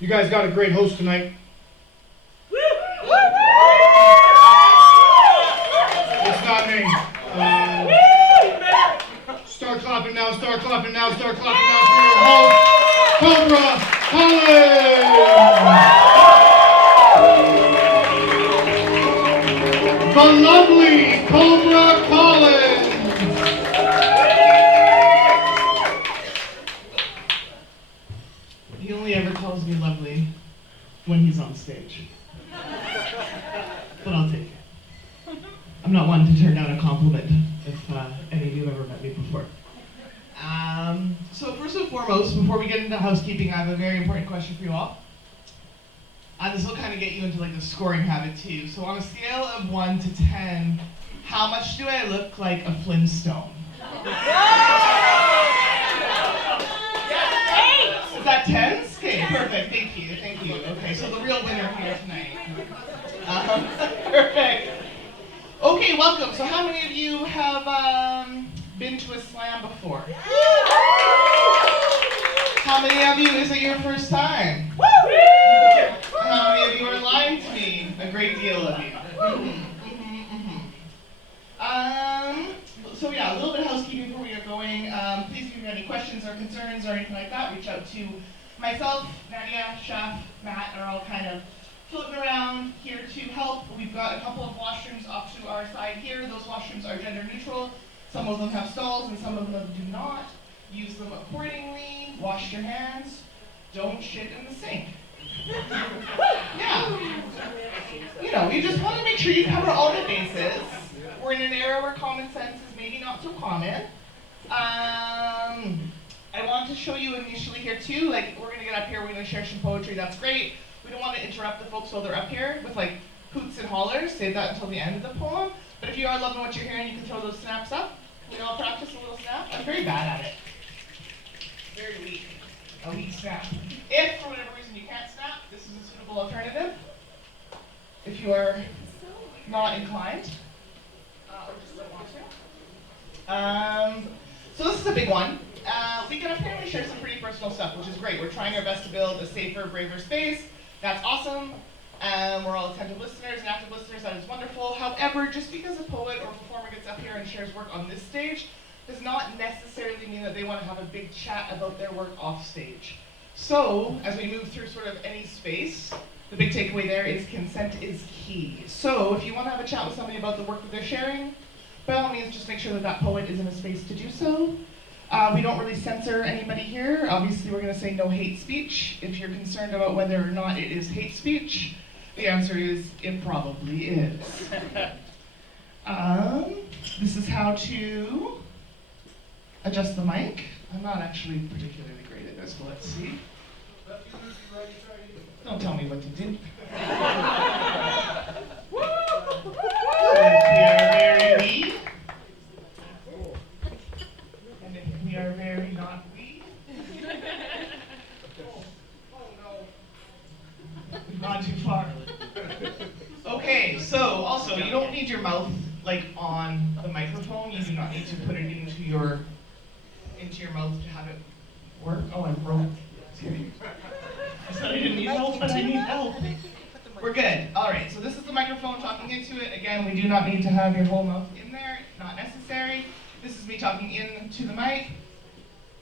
You guys got a great host tonight. It's not me. Start clapping now, start clapping now, start clapping now for your host, Cobra Collins. The lovely Cobra Collins. He only ever calls me lovely when he's on stage. But I'll take it. I'm not one to turn down a compliment if any of you have ever met me before. So first and foremost, before we get into housekeeping, I have a very important question for you all. This will kind of get you into like the scoring habit too. So on a scale of 1 to 10, how much do I look like a Flintstone? Is that 10s? Okay, perfect. Thank you. Thank you. Okay, so the real winner here tonight. Perfect. Okay, welcome. So how many of you have been to a slam before? How many of you is it your first time? How many of you are lying to me? A great deal of you. So yeah, a little bit of housekeeping before we get going. Please, if you have any questions or concerns or anything like that, reach out to myself, Nadia, Chef, Matt are all kind of floating around here to help. We've got a couple of washrooms off to our side here. Those washrooms are gender neutral. Some of them have stalls and some of them do not. Use them accordingly. Wash your hands. Don't shit in the sink. Yeah. You know, you just want to make sure you cover all the bases. We're in an era where common sense is maybe not so common. I want to show you initially here too, like we're gonna get up here, we're gonna share some poetry, that's great. We don't want to interrupt the folks while they're up here with like hoots and hollers, save that until the end of the poem. But if you are loving what you're hearing, you can throw those snaps up. Can we all practice a little snap? I'm very bad at it. Very weak. A weak snap. If for whatever reason you can't snap, this is a suitable alternative. If you are not inclined. Or just don't want to. So this is a big one. We get up here and we share some pretty personal stuff, which is great. We're trying our best to build a safer, braver space. That's awesome. We're all attentive listeners and active listeners. That is wonderful. However, just because a poet or performer gets up here and shares work on this stage does not necessarily mean that they want to have a big chat about their work off stage. So, as we move through sort of any space, the big takeaway there is consent is key. So, if you want to have a chat with somebody about the work that they're sharing, by all means, just make sure that that poet is in a space to do so. We don't really censor anybody here. Obviously, we're going to say no hate speech. If you're concerned about whether or not it is hate speech, the answer is it probably is. This is how to adjust the mic. I'm not actually particularly great at this, but let's see. Don't tell me what to do. We are very we. And if we are very not we. Oh no. We've gone too far. Okay, so also you don't need your mouth like on the microphone. You do not need to put it into your mouth to have it work. Oh, I broke. I said I didn't need help, but I need help. We're good. All right, so this is the microphone talking into it. Again, we do not need to have your whole mouth in there. Not necessary. This is me talking into the mic.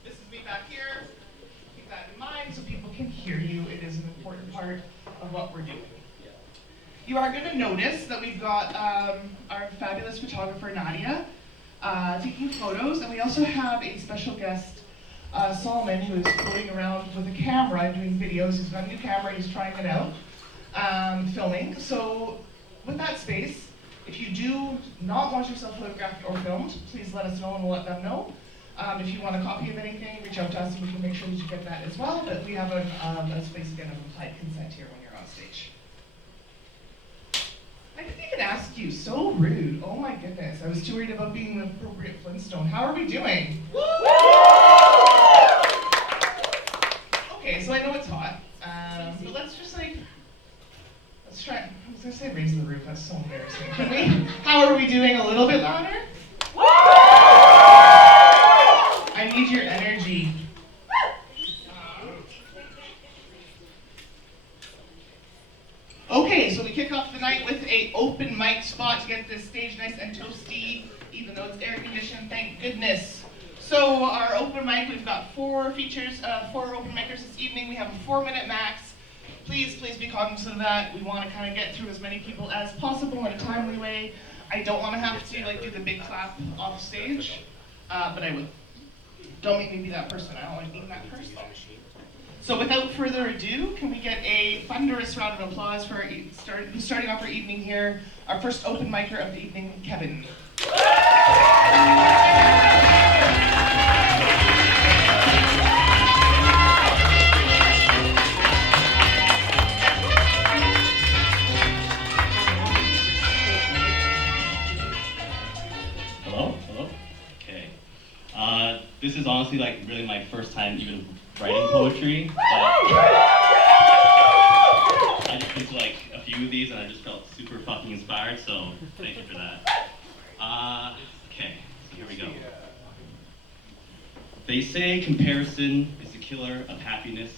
This is me back here. Keep that in mind so people can hear you. It is an important part of what we're doing. You are going to notice that we've got our fabulous photographer, Nadia, taking photos, and we also have a special guest, Salman, who is floating around with a camera and doing videos. He's got a new camera, he's trying it out, filming. So with that space, if you do not want yourself photographed or filmed, please let us know and we'll let them know. If you want a copy of anything, reach out to us and we can make sure that you get that as well. But we have a space again of implied consent here when you're on stage. I didn't even ask you, so rude. Oh my goodness, I was too worried about being the appropriate Flintstone. How are we doing? Okay, so I know it's hot, but let's just let's try, I was gonna say raise the roof, that's so embarrassing. Can we, how are we doing a little bit louder? I need your energy. Okay, so we kick off the night with a open mic spot to get this stage nice and toasty, even though it's air conditioned, thank goodness. So our open mic, we've got 4 features, 4 open micers this evening. We have a 4-minute max. Please be cognizant of that. We want to kind of get through as many people as possible in a timely way. I don't want to have to do the big clap off stage, but I will. Don't make me be that person. I don't like being that person. So without further ado, can we get a thunderous round of applause for who's starting off our evening here, our first open micer of the evening, Kevin. Hello? Okay. This is honestly really my first time even writing poetry, but I just been to a few of these and I just felt super fucking inspired, so thank you for that. Okay, so here we go. They say comparison is the killer of happiness,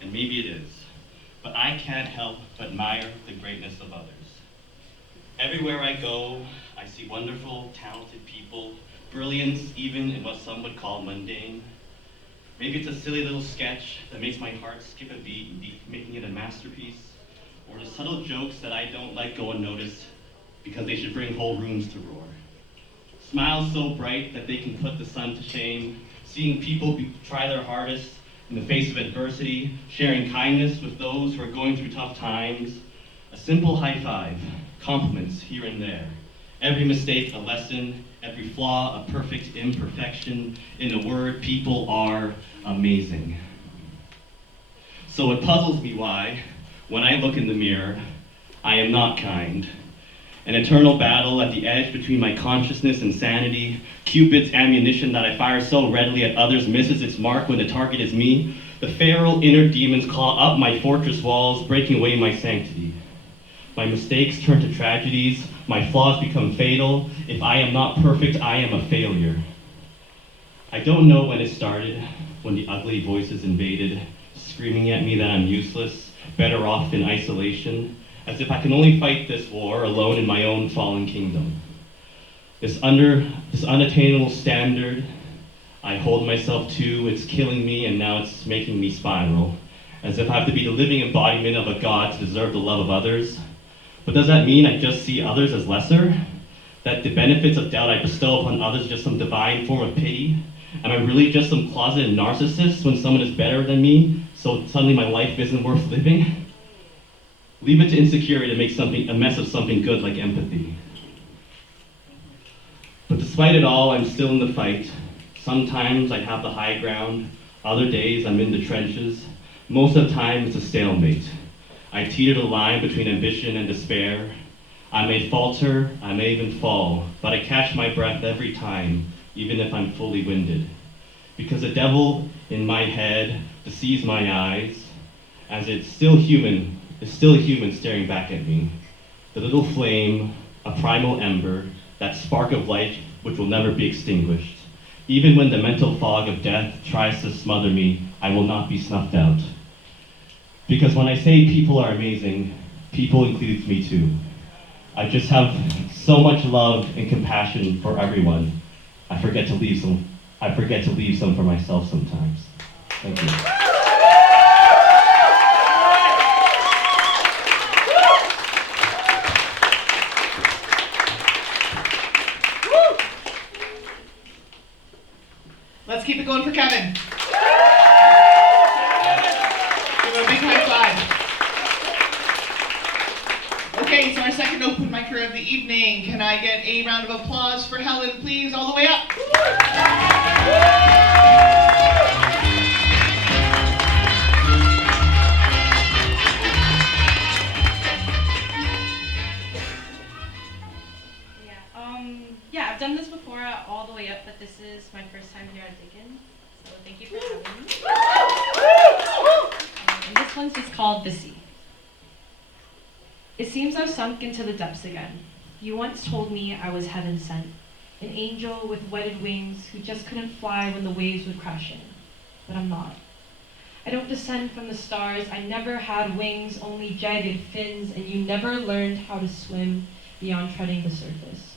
and maybe it is, but I can't help but admire the greatness of others. Everywhere I go, I see wonderful, talented people, brilliance even in what some would call mundane. Maybe it's a silly little sketch that makes my heart skip a beat, making it a masterpiece, or the subtle jokes that I don't let go unnoticed because they should bring whole rooms to roar. Smiles so bright that they can put the sun to shame, seeing people try their hardest in the face of adversity, sharing kindness with those who are going through tough times. A simple high five, compliments here and there. Every mistake a lesson, every flaw a perfect imperfection. In a word, people are amazing. So it puzzles me why, when I look in the mirror, I am not kind. An eternal battle at the edge between my consciousness and sanity. Cupid's ammunition that I fire so readily at others misses its mark when the target is me. The feral inner demons claw up my fortress walls, breaking away my sanctity. My mistakes turn to tragedies, my flaws become fatal. If I am not perfect, I am a failure. I don't know when it started, when the ugly voices invaded, screaming at me that I'm useless, better off in isolation, as if I can only fight this war alone in my own fallen kingdom. This unattainable standard I hold myself to, it's killing me and now it's making me spiral, as if I have to be the living embodiment of a god to deserve the love of others. But does that mean I just see others as lesser? That the benefits of doubt I bestow upon others is just some divine form of pity? Am I really just some closeted narcissist when someone is better than me, so suddenly my life isn't worth living? Leave it to insecurity to make a mess of something good like empathy. But despite it all, I'm still in the fight. Sometimes I have the high ground, other days I'm in the trenches. Most of the time it's a stalemate. I teeter the line between ambition and despair. I may falter, I may even fall, but I catch my breath every time, even if I'm fully winded. Because the devil in my head deceives my eyes, as it's still human staring back at me. The little flame, a primal ember, that spark of life which will never be extinguished. Even when the mental fog of death tries to smother me, I will not be snuffed out. Because when I say people are amazing, people includes me too. I just have so much love and compassion for everyone. I forget to leave some for myself sometimes. Thank you. Let's keep it going for Kevin. Give him a big high five. Okay, so our second open micer of the evening. Can I get a round of applause for Helen, please, all the way up? Yeah, I've done this before all the way up, but this is my first time here at Dickens, so thank you for having me. And this one's just called The Sea. It seems I've sunk into the depths again. You once told me I was heaven sent, an angel with wetted wings who just couldn't fly when the waves would crash in. But I'm not. I don't descend from the stars. I never had wings, only jagged fins, and you never learned how to swim beyond treading the surface.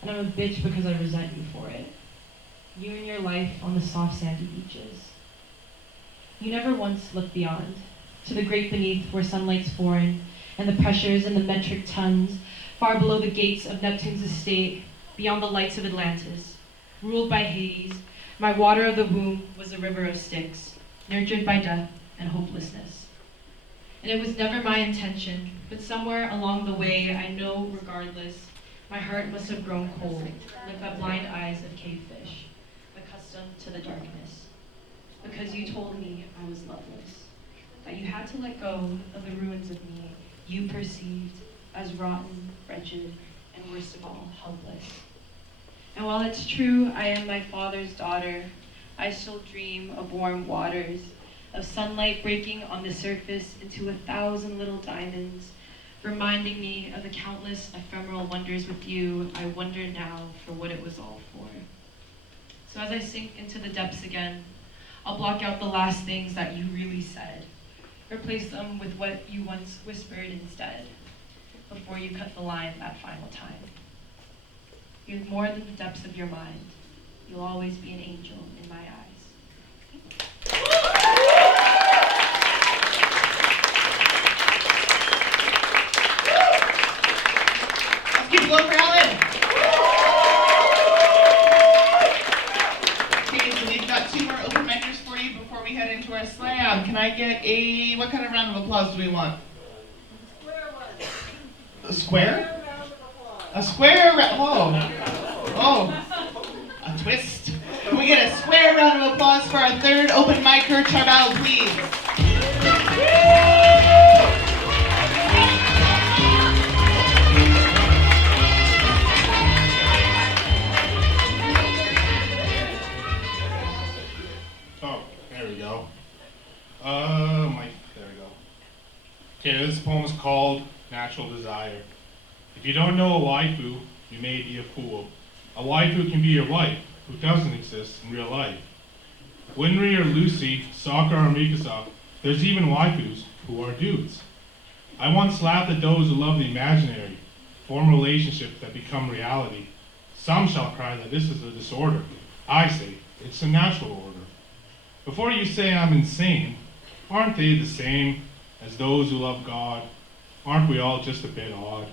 And I'm a bitch because I resent you for it. You and your life on the soft sandy beaches. You never once looked beyond, to the great beneath where sunlight's foreign, and the pressures and the metric tons, far below the gates of Neptune's estate, beyond the lights of Atlantis. Ruled by Hades, my water of the womb was a river of Styx, nurtured by death and hopelessness. And it was never my intention, but somewhere along the way, I know regardless, my heart must have grown cold, like the blind eyes of cavefish, accustomed to the darkness. Because you told me I was loveless, that you had to let go of the ruins of me you perceived as rotten, wretched, and worst of all, helpless. And while it's true I am my father's daughter, I still dream of warm waters, of sunlight breaking on the surface into 1,000 little diamonds, reminding me of the countless ephemeral wonders with you. I wonder now for what it was all for. So as I sink into the depths again, I'll block out the last things that you really said, replace them with what you once whispered instead, before you cut the line that final time. You're more than the depths of your mind. You'll always be an angel in my eyes. Let's keep it going for Alan. Okay, so we've got 2 more open micers for you before we head into our slam. Can I get what kind of round of applause do we want? A square? A square round. Oh, a twist. Can we get a square round of applause for our 3rd open micer, Charbel, please? Oh, there we go. There we go. Okay, this poem is called Natural Desire. If you don't know a waifu, you may be a fool. A waifu can be your wife, who doesn't exist in real life. Winry or Lucy, Sokka or Mikasa, there's even waifus who are dudes. I once laughed at those who love the imaginary, form relationships that become reality. Some shall cry that this is a disorder. I say, it's a natural order. Before you say I'm insane, aren't they the same as those who love God? Aren't we all just a bit odd?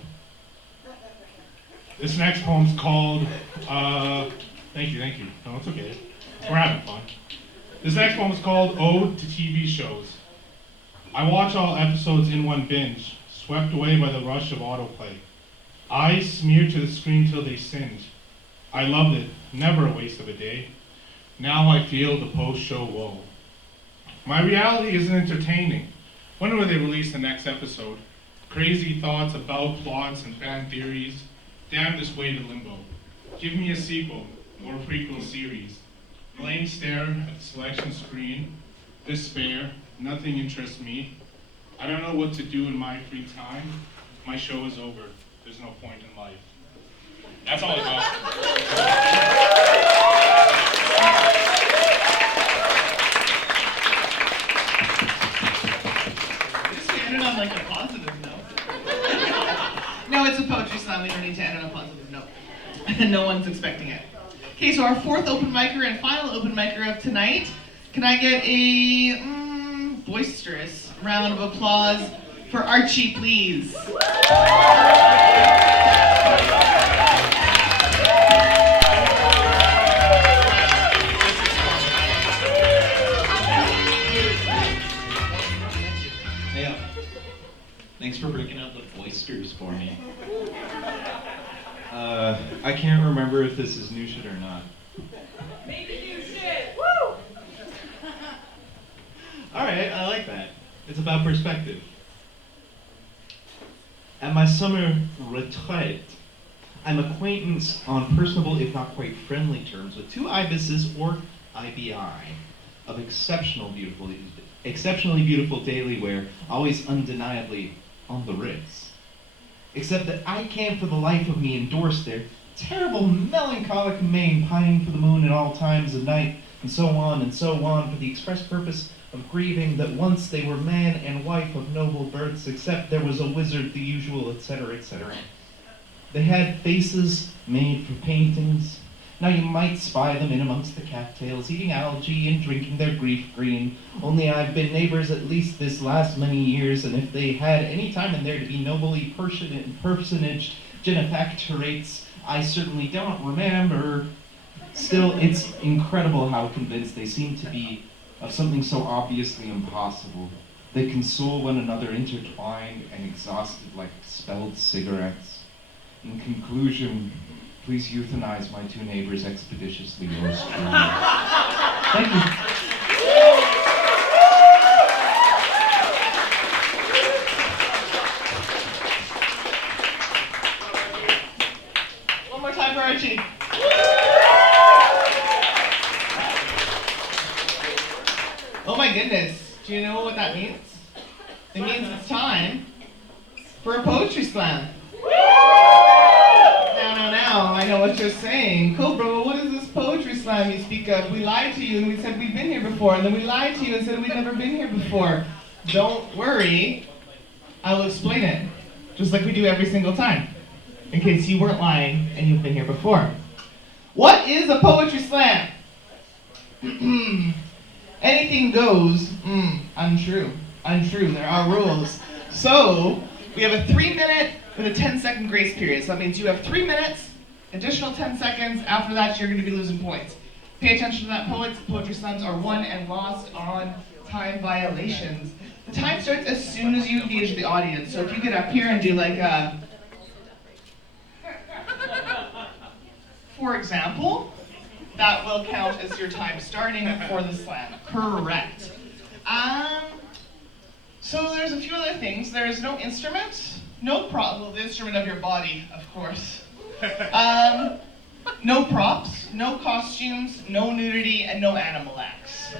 This next poem's called, thank you. No, it's okay. We're having fun. This next poem is called Ode to TV Shows. I watch all episodes in one binge, swept away by the rush of autoplay. Eyes smeared to the screen till they singe. I loved it, never a waste of a day. Now I feel the post-show woe. My reality isn't entertaining. When will they release the next episode? Crazy thoughts about plots and fan theories. Damn this way to limbo. Give me a sequel or a prequel series. Blank stare at the selection screen. Despair. Nothing interests me. I don't know what to do in my free time. My show is over. There's no point in life. That's all I got. We ended on like a positive note. No, it's a poetry slam. We don't need to end on a positive note. No one's expecting it. Okay, so our 4th open micer and final open micer of tonight. Can I get a boisterous round of applause for Archie, please? Hey, thanks for breaking out the boisters for me. I can't remember if this is new shit or not. Maybe new shit. Woo! Alright, I like that. It's about perspective. At my summer retraite, I'm acquaintance on personable, if not quite friendly terms, with 2 ibises, or IBI, of exceptionally beautiful daily wear, always undeniably on the Ritz. Except that I can't for the life of me endorse their terrible melancholic mane, pining for the moon at all times of night, and so on, for the express purpose of grieving that once they were man and wife of noble births, except there was a wizard, the usual, etc., etc. They had faces made for paintings. Now you might spy them in amongst the cattails, eating algae and drinking their grief green. Only I've been neighbors at least this last many years, and if they had any time in there to be nobly personaged genefactorates, I certainly don't remember. Still, it's incredible how convinced they seem to be of something so obviously impossible. They console one another intertwined and exhausted like expelled cigarettes. In conclusion, please euthanize my two neighbors expeditiously, yours truly. Thank you. One more time for Archie. Oh my goodness, do you know what that means? It means it's time for a poetry slam. Now, I know what you're saying. Cobra, what is this poetry slam you speak of? We lied to you and we said we'd been here before, and then we lied to you and said we'd never been here before. Don't worry, I'll explain it, just like we do every single time, in case you weren't lying and you've been here before. What is a poetry slam? Anything goes. Untrue. Untrue. There are rules. So, we have a 3-minute with a 10-second grace period. So that means you have 3 minutes, additional 10 seconds. After that, you're going to be losing points. Pay attention to that, poets. Poetry slams are won and lost on time violations. The time starts as soon as you engage the audience. So if you get up here and do like a... For example, that will count as your time starting for the slam. Correct. So there's a few other things. There is no instrument, no prop, well, the instrument of your body, of course. No props, no costumes, no nudity, and no animal acts.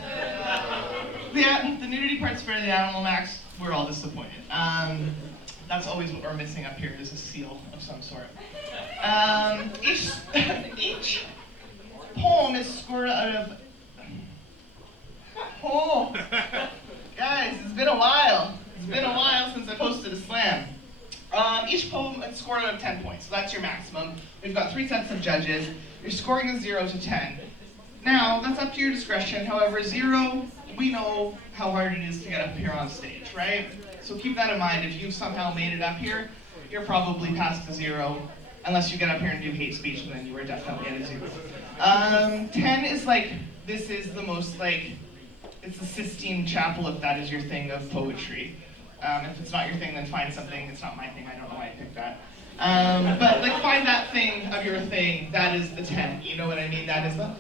The nudity part's fair, the animal acts, we're all disappointed. That's always what we're missing up here, is a seal of some sort. Each poem is scored out of... Oh, guys, it's been a while. It's been a while since I posted a slam. Each poem is scored out of 10 points, so that's your maximum. We've got 3 sets of judges. Your scoring is 0 to 10. Now, that's up to your discretion. However, 0, we know how hard it is to get up here on stage, right? So keep that in mind. If you've somehow made it up here, you're probably past a 0, unless you get up here and do hate speech, and then you were definitely at a 0. 10 is like, this is the most like, it's the Sistine Chapel if that is your thing of poetry. If it's not your thing, then find something. It's not my thing. I don't know why I picked that. But like, find that thing of your thing. That is the 10. You know what I mean? That is the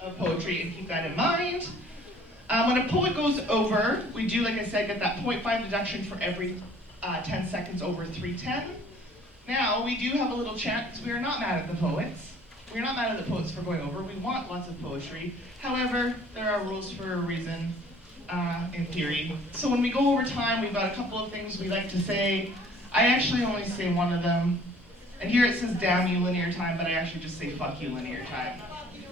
of poetry, and keep that in mind. When a poet goes over, we do, like I said, get that 0.5 deduction for every 10 seconds over 310. Now, we do have a little chant, because we are not mad at the poets. We're not mad at the poets for going over. We want lots of poetry. However, there are rules for a reason, in theory. So when we go over time, we've got a couple of things we like to say. I actually only say one of them. And here it says damn you linear time, but I actually just say fuck you linear time.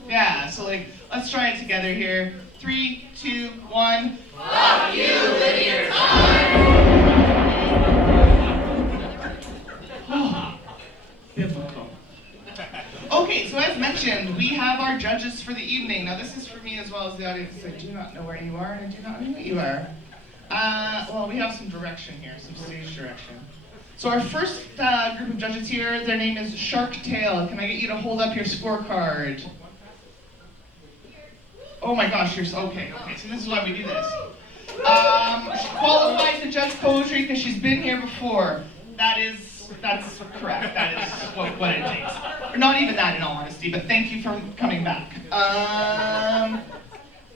Yeah, so like, let's try it together here. 3, 2, 1. Fuck you, linear time! Biblical. Okay, so as mentioned, we have our judges for the evening. Now this is for me as well as the audience. I do not know where you are, and I do not know what you are. Well, we have some direction here, some stage direction. So our first group of judges here, their name is Shark Tail. Can I get you to hold up your scorecard? Oh my gosh, okay, so this is why we do this. Qualified to judge poetry because she's been here before. That's correct. That is what it takes. Or not even that, in all honesty, but thank you for coming back.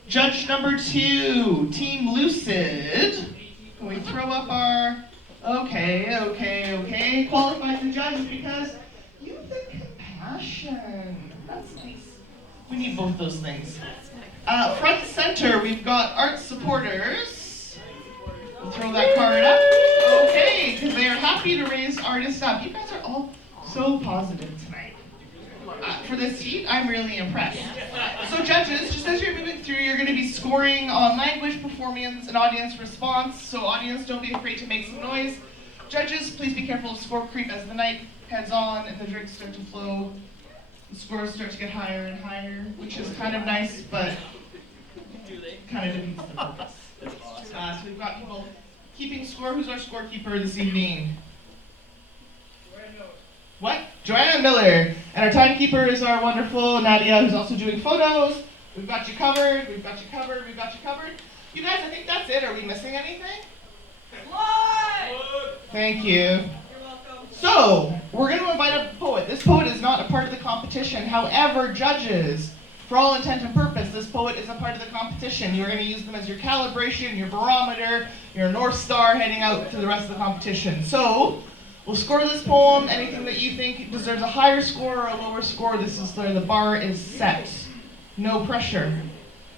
Judge number 2, Team Lucid. Can we throw up our... Okay. Qualified to judge because you've been compassion. That's nice. We need both those things. Front center, we've got art supporters. We'll throw that card up. Okay, because they are happy to raise artists up. You guys are all so positive tonight. For for this seat. I'm really impressed. So judges, just as you're moving through, you're going to be scoring on language, performance, and audience response. So audience, don't be afraid to make some noise. Judges, please be careful of score creep as the night heads on and the drinks start to flow. The scores start to get higher and higher, which is kind of nice, but kind of defeats the purpose. So we've got people keeping score. Who's our scorekeeper this evening? What? Joanna Miller. And our timekeeper is our wonderful Nadia, who's also doing photos. We've got you covered, we've got you covered, we've got you covered. You guys, I think that's it. Are we missing anything? Thank you. You're welcome. So, we're going to invite up a poet. This poet is not a part of the competition. However, judges, for all intent and purpose, this poet is a part of the competition. You're going to use them as your calibration, your barometer, your North Star heading out through the rest of the competition. So, we'll score this poem. Anything that you think deserves a higher score or a lower score, this is where the bar is set. No pressure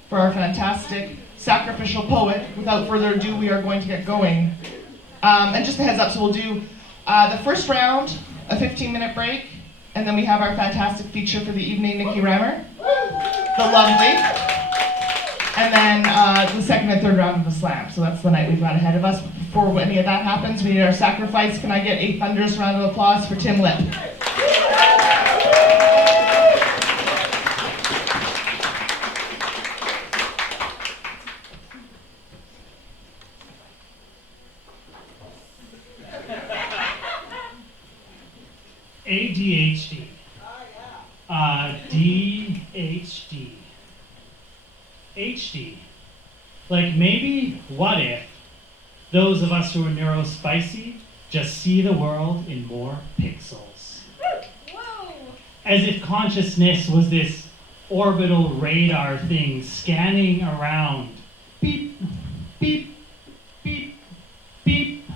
for our fantastic sacrificial poet. Without further ado, we are going to get going. And just a heads up, so we'll do the first round, a 15-minute break, and then we have our fantastic feature for the evening, Nikki Rammer, the lovely, and then the second and third round of the slam. So that's the night we've got ahead of us. Before any of that happens, we need our sacrifice. Can I get a thunderous round of applause for Tim Lip? ADHD. DHD. HD. Like maybe, what if those of us who are neurospicy just see the world in more pixels? Whoa! As if consciousness was this orbital radar thing scanning around. Beep, beep, beep, beep.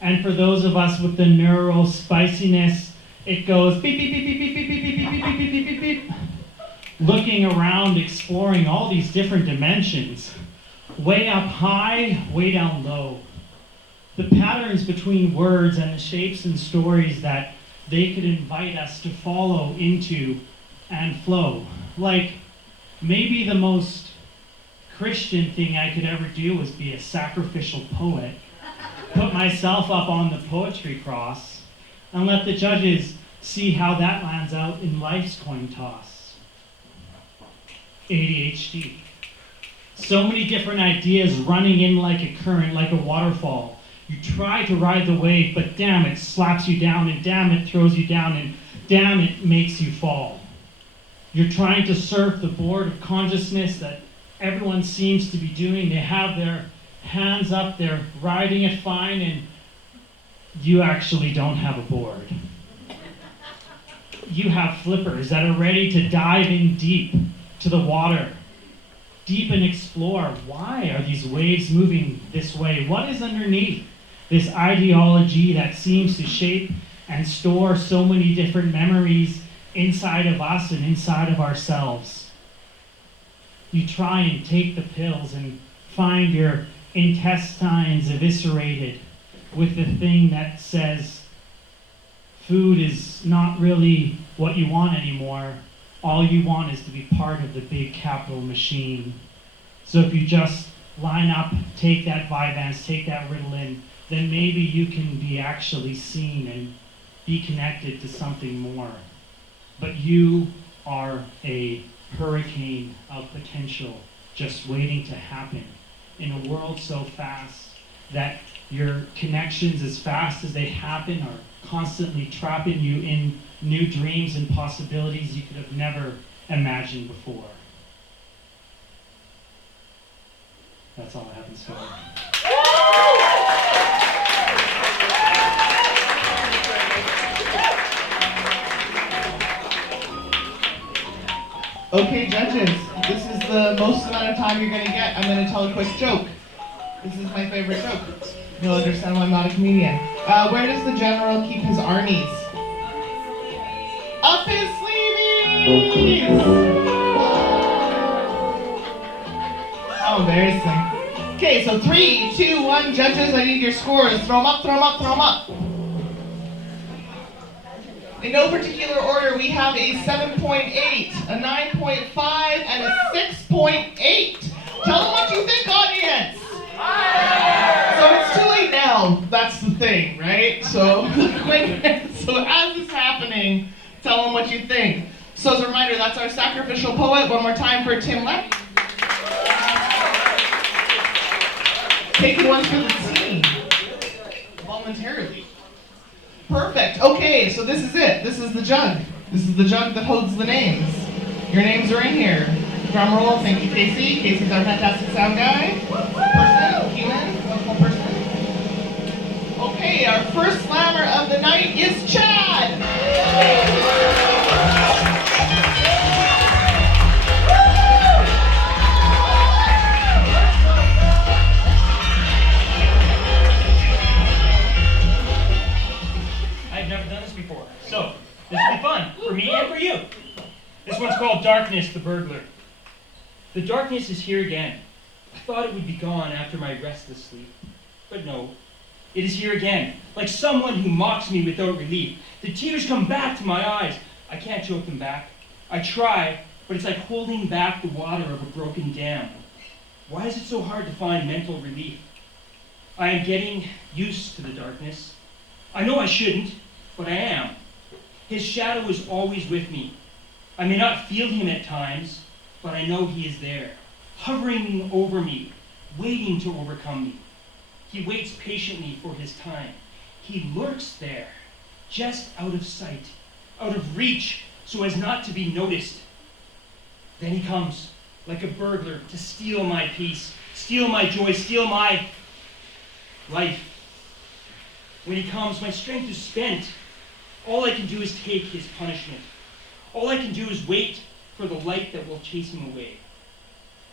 And for those of us with the neural spiciness, it goes beep, beep, beep, beep, beep, beep, beep, beep, beep, beep, beep, beep, beep, beep. Looking around, exploring all these different dimensions. Way up high, way down low. The patterns between words and the shapes and stories that they could invite us to follow into and flow. Like, maybe the most Christian thing I could ever do was be a sacrificial poet, put myself up on the poetry cross, and let the judges see how that lands out in life's coin toss. ADHD. So many different ideas running in like a current, like a waterfall. You try to ride the wave, but damn, it slaps you down, and damn, it throws you down, and damn, it makes you fall. You're trying to surf the board of consciousness that everyone seems to be doing. They have their hands up, they're riding it fine, and you actually don't have a board. You have flippers that are ready to dive in deep to the water, deep and explore. Why are these waves moving this way? What is underneath this ideology that seems to shape and store so many different memories inside of us and inside of ourselves? You try and take the pills and find your intestines eviscerated with the thing that says food is not really what you want anymore. All you want is to be part of the big capital machine. So if you just line up, take that Vyvanse, take that Ritalin, then maybe you can be actually seen and be connected to something more. But you are a hurricane of potential just waiting to happen in a world so fast that your connections, as fast as they happen, are constantly trapping you in new dreams and possibilities you could have never imagined before. That's all I have in store. Okay, judges, this is the most amount of time you're going to get. I'm going to tell a quick joke. This is my favorite joke. You'll understand why I'm not a comedian. Where does the general keep his armies? Up his sleeves! Oh, embarrassing. Okay, so 3, 2, 1, judges, I need your scores. Throw them up, throw them up, throw them up. In no particular order, we have a 7.8, a 9.5, and a 6.8. Tell them what you think, audience. So it's too late now. That's the thing, right? So, so as it's happening, tell them what you think. So as a reminder, that's our sacrificial poet. One more time for Tim Leck. Taking one for the team. Voluntarily. Perfect. Okay, so this is it. This is the jug. This is the jug that holds the names. Your names are in here. Drum roll. Thank you, Casey. Casey's our fantastic sound guy. Person, human, wonderful person. Okay, our first slammer of the night is Chad. I've never done this before, so this will be fun for me and for you. This one's called Darkness the Burglar. The darkness is here again. I thought it would be gone after my restless sleep, but no, it is here again, like someone who mocks me without relief. The tears come back to my eyes. I can't choke them back. I try, but it's like holding back the water of a broken dam. Why is it so hard to find mental relief? I am getting used to the darkness. I know I shouldn't, but I am. His shadow is always with me. I may not feel him at times, but I know he is there, hovering over me, waiting to overcome me. He waits patiently for his time. He lurks there, just out of sight, out of reach, so as not to be noticed. Then he comes, like a burglar, to steal my peace, steal my joy, steal my life. When he comes, my strength is spent. All I can do is take his punishment. All I can do is wait for the light that will chase him away.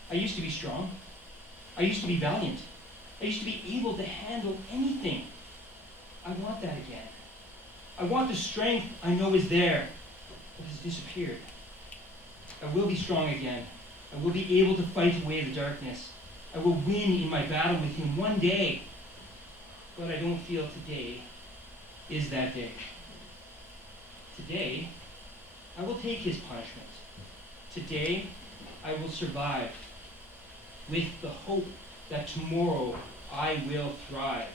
I used to be strong. I used to be valiant. I used to be able to handle anything. I want that again. I want the strength I know is there, but has disappeared. I will be strong again. I will be able to fight away the darkness. I will win in my battle with him one day. But I don't feel today is that day. Today, I will take his punishment. Today, I will survive with the hope that tomorrow I will thrive.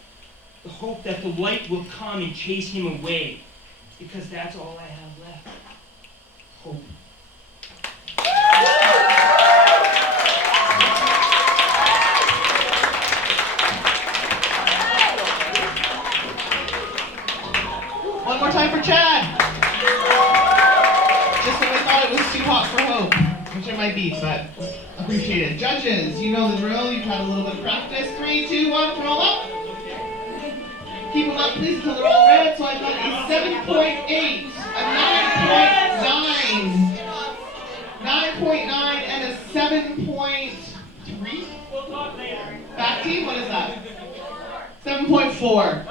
The hope that the light will come and chase him away, because that's all I have left. Hope. One more time for Chad. Just when I thought it was too hot for hope, which it might be, but appreciate it. Judges, you know the drill. You've had a little bit of practice. 3, 2, 1, throw them up. Keep them up, please, until they're all red. So I've got a 7.8, a 9.9, and a 7.3. We'll talk later. Back team, what is that? 7.4.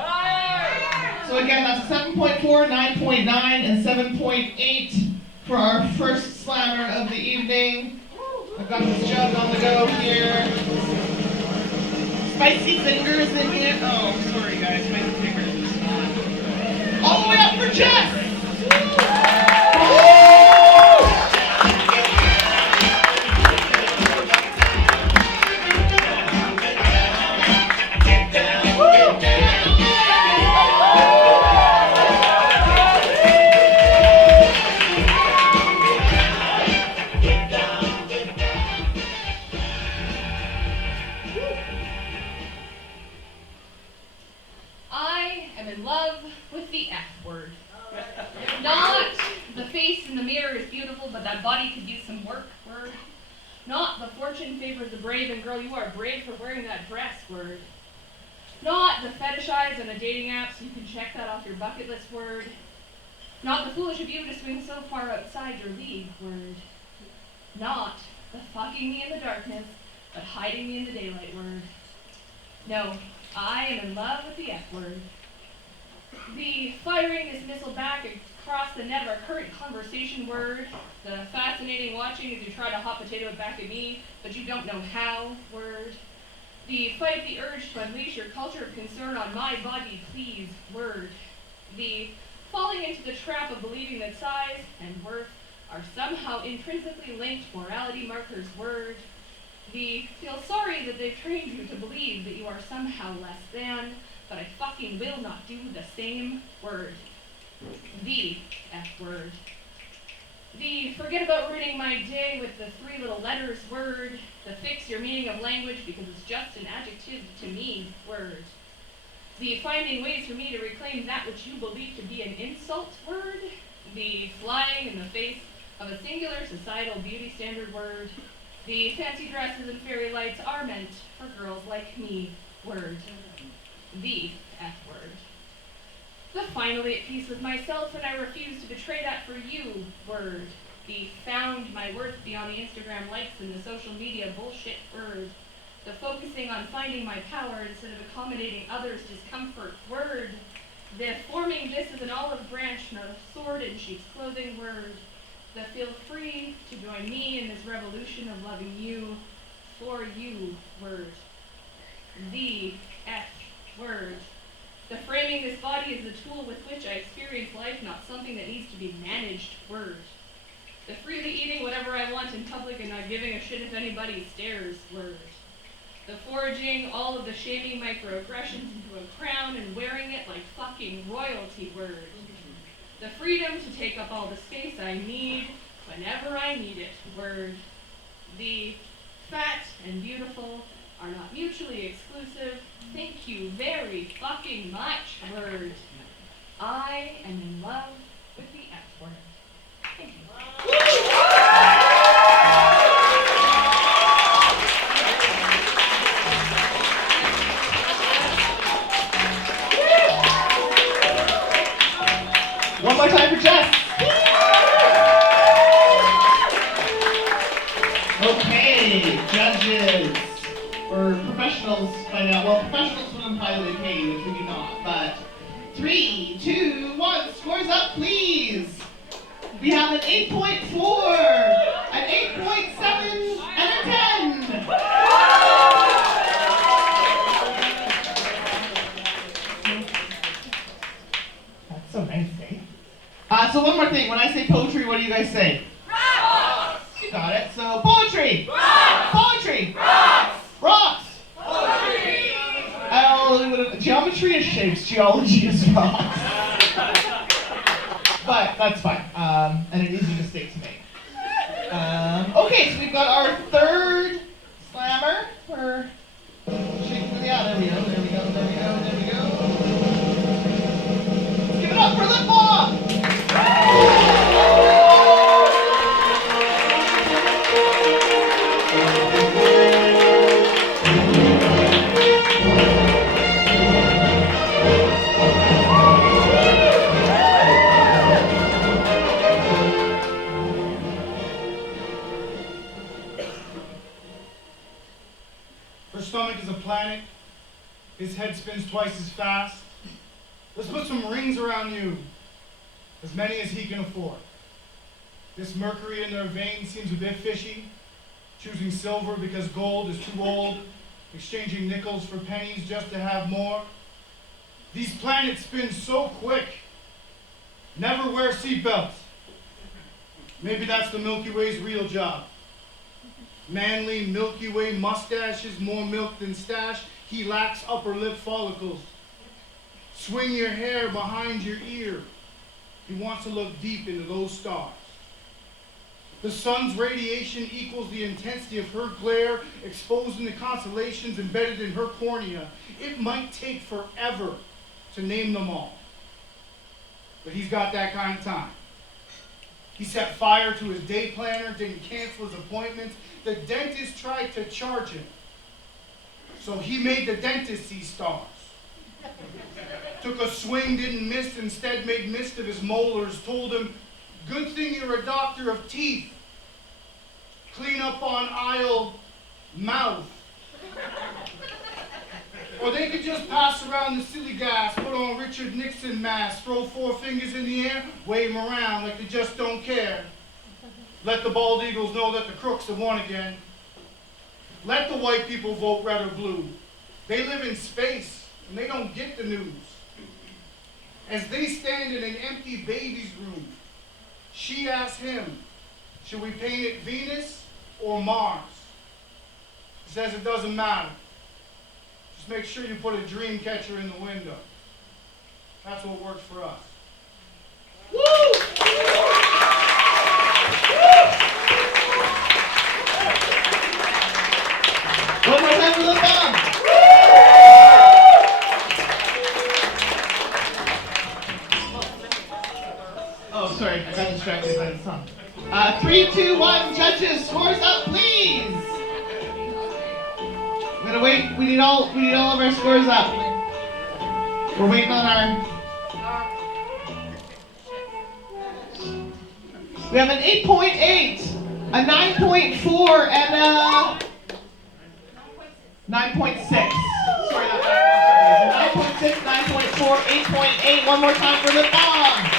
So again, that's 7.4, 9.9, and 7.8 for our first slammer of the evening. I've got this jug on the go here. Spicy fingers in here. Oh, sorry guys, spicy fingers. All the way up for Jess! I am in love with the F word. Not the face in the mirror is beautiful, but that body could use some work word. Not the fortune favors the brave, and girl, you are brave for wearing that dress word. Not the fetishize on a dating app so you can check that off your bucket list word. Not the foolish of you to swing so far outside your league word. Not the fucking me in the darkness, but hiding me in the daylight word. No, I am in love with the F word. The firing this missile back across the net of our current conversation word. The fascinating watching as you try to hot potato it back at me, but you don't know how word. The fight the urge to unleash your culture of concern on my body, please word. The falling into the trap of believing that size and worth are somehow intrinsically linked morality markers. Word. The feel sorry that they've trained you to believe that you are somehow less than, but I fucking will not do the same. Word. The F word. The forget about ruining my day with the 3 little letters. Word. The fix your meaning of language because it's just an adjective to me. Word. The finding ways for me to reclaim that which you believe to be an insult. Word. The flying in the face of a singular societal beauty standard. Word. The fancy dresses and fairy lights are meant for girls like me. Word. The F word. The finally at peace with myself and I refuse to betray that for you. Word. The found my worth beyond the Instagram likes and the social media bullshit. Word. The focusing on finding my power instead of accommodating others' discomfort. Word. The forming this as an olive branch, not a sword in sheep's clothing. Word. The feel free to join me in this revolution of loving you for you. Word. The F word. The framing this body is the tool with which I experience life, not something that needs to be managed. Word. The freely eating whatever I want in public and not giving a shit if anybody stares. Word. The foraging all of the shaming microaggressions into a crown and wearing it like fucking royalty. Word. The freedom to take up all the space I need whenever I need it. Word. The fat and beautiful are not mutually exclusive. Thank you very fucking much. Word. I am in love with the F word. Thank you. One more time for Jess. Okay, judges. Or professionals by now. Well, professionals would imply that they pay, which we do not. But 3, 2, 1, scores up, please. We have an 8.4, an 8.7, and a 10. That's so nice, eh? So one more thing. When I say poetry, what do you guys say? Rocks! You got it. So poetry! Rocks! Poetry! Rocks! Rocks! Poetry! Geometry is shapes, geology is rocks. But that's fine. And an easy mistake to make. Okay, so we've got our third slammer for shaking. Yeah, there we go, there we go, there we go, there we go. Let's give it up for Lip Balm! Her stomach is a planet. His head spins twice as fast. Let's put some rings around you, as many as he can afford. This mercury in their veins seems a bit fishy, choosing silver because gold is too old, exchanging nickels for pennies just to have more. These planets spin so quick. Never wear seatbelts. Maybe that's the Milky Way's real job. Manly Milky Way mustaches, more milk than stash. He lacks upper lip follicles. Swing your hair behind your ear. He wants to look deep into those stars. The sun's radiation equals the intensity of her glare, exposing the constellations embedded in her cornea. It might take forever to name them all. But he's got that kind of time. He set fire to his day planner, didn't cancel his appointments. The dentist tried to charge him. So he made the dentist see stars. Took a swing, didn't miss, instead made mist of his molars. Told him, good thing you're a doctor of teeth. Clean up on aisle mouth. Or they could just pass around the silly gas, put on Richard Nixon mask, throw 4 fingers in the air, wave them around like they just don't care. Let the bald eagles know that the crooks have won again. Let the white people vote red or blue. They live in space and they don't get the news. As they stand in an empty baby's room, she asks him, should we paint it Venus or Mars? He says it doesn't matter. Just make sure you put a dream catcher in the window. That's what works for us. Woo! One more time for the bomb. Oh, sorry, I got distracted by the song. 3, 2, 1, judges, scores up, please. I'm gonna wait. We need all of our scores up. We're waiting on our. We have an 8.8, a 9.4, and a 9.6. Sorry, not 9.6, 9.4, 8.8. One more time for the bomb.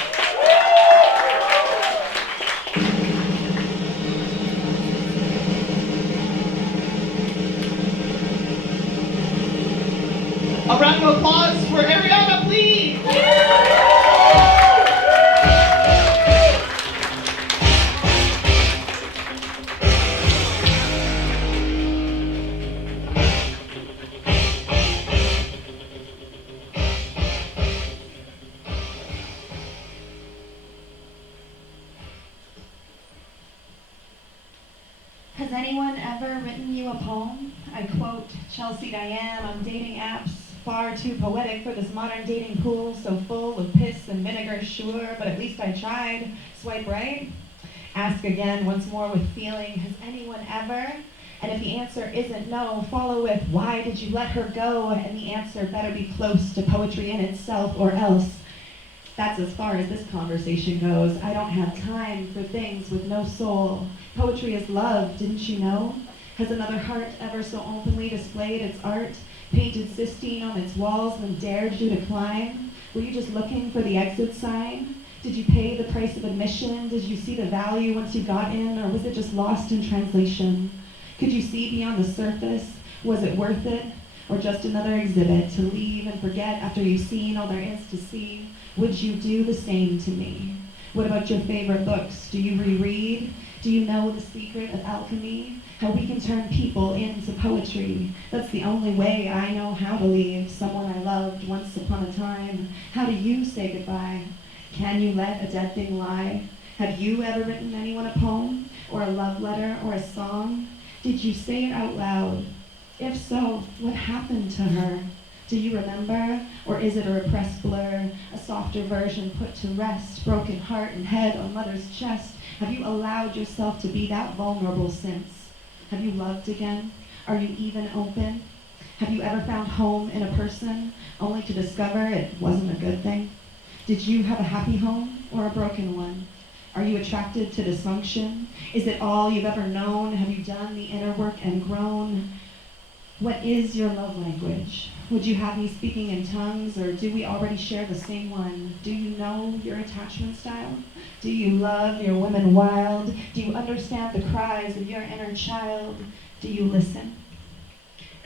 A round of applause for Ariana, please. Has anyone ever written you a poem? I quote Chelsea Diane on dating apps. Far too poetic for this modern dating pool, so full of piss and vinegar, sure, but at least I tried. Swipe right? Ask again, once more with feeling, has anyone ever? And if the answer isn't no, follow with, why did you let her go? And the answer better be close to poetry in itself, or else. That's as far as this conversation goes. I don't have time for things with no soul. Poetry is love, didn't you know? Has another heart ever so openly displayed its art? Painted Sistine on its walls and dared you to climb? Were you just looking for the exit sign? Did you pay the price of admission? Did you see the value once you got in, or was it just lost in translation? Could you see beyond the surface? Was it worth it? Or just another exhibit to leave and forget after you've seen all there is to see? Would you do the same to me? What about your favorite books? Do you reread? Do you know the secret of alchemy? How we can turn people into poetry. That's the only way I know how to leave someone I loved once upon a time. How do you say goodbye? Can you let a dead thing lie? Have you ever written anyone a poem? Or a love letter? Or a song? Did you say it out loud? If so, what happened to her? Do you remember? Or is it a repressed blur? A softer version put to rest? Broken heart and head on mother's chest? Have you allowed yourself to be that vulnerable since? Have you loved again? Are you even open? Have you ever found home in a person, only to discover it wasn't a good thing? Did you have a happy home or a broken one? Are you attracted to dysfunction? Is it all you've ever known? Have you done the inner work and grown? What is your love language? Would you have me speaking in tongues, or do we already share the same one? Do you know your attachment style? Do you love your women wild? Do you understand the cries of your inner child? Do you listen?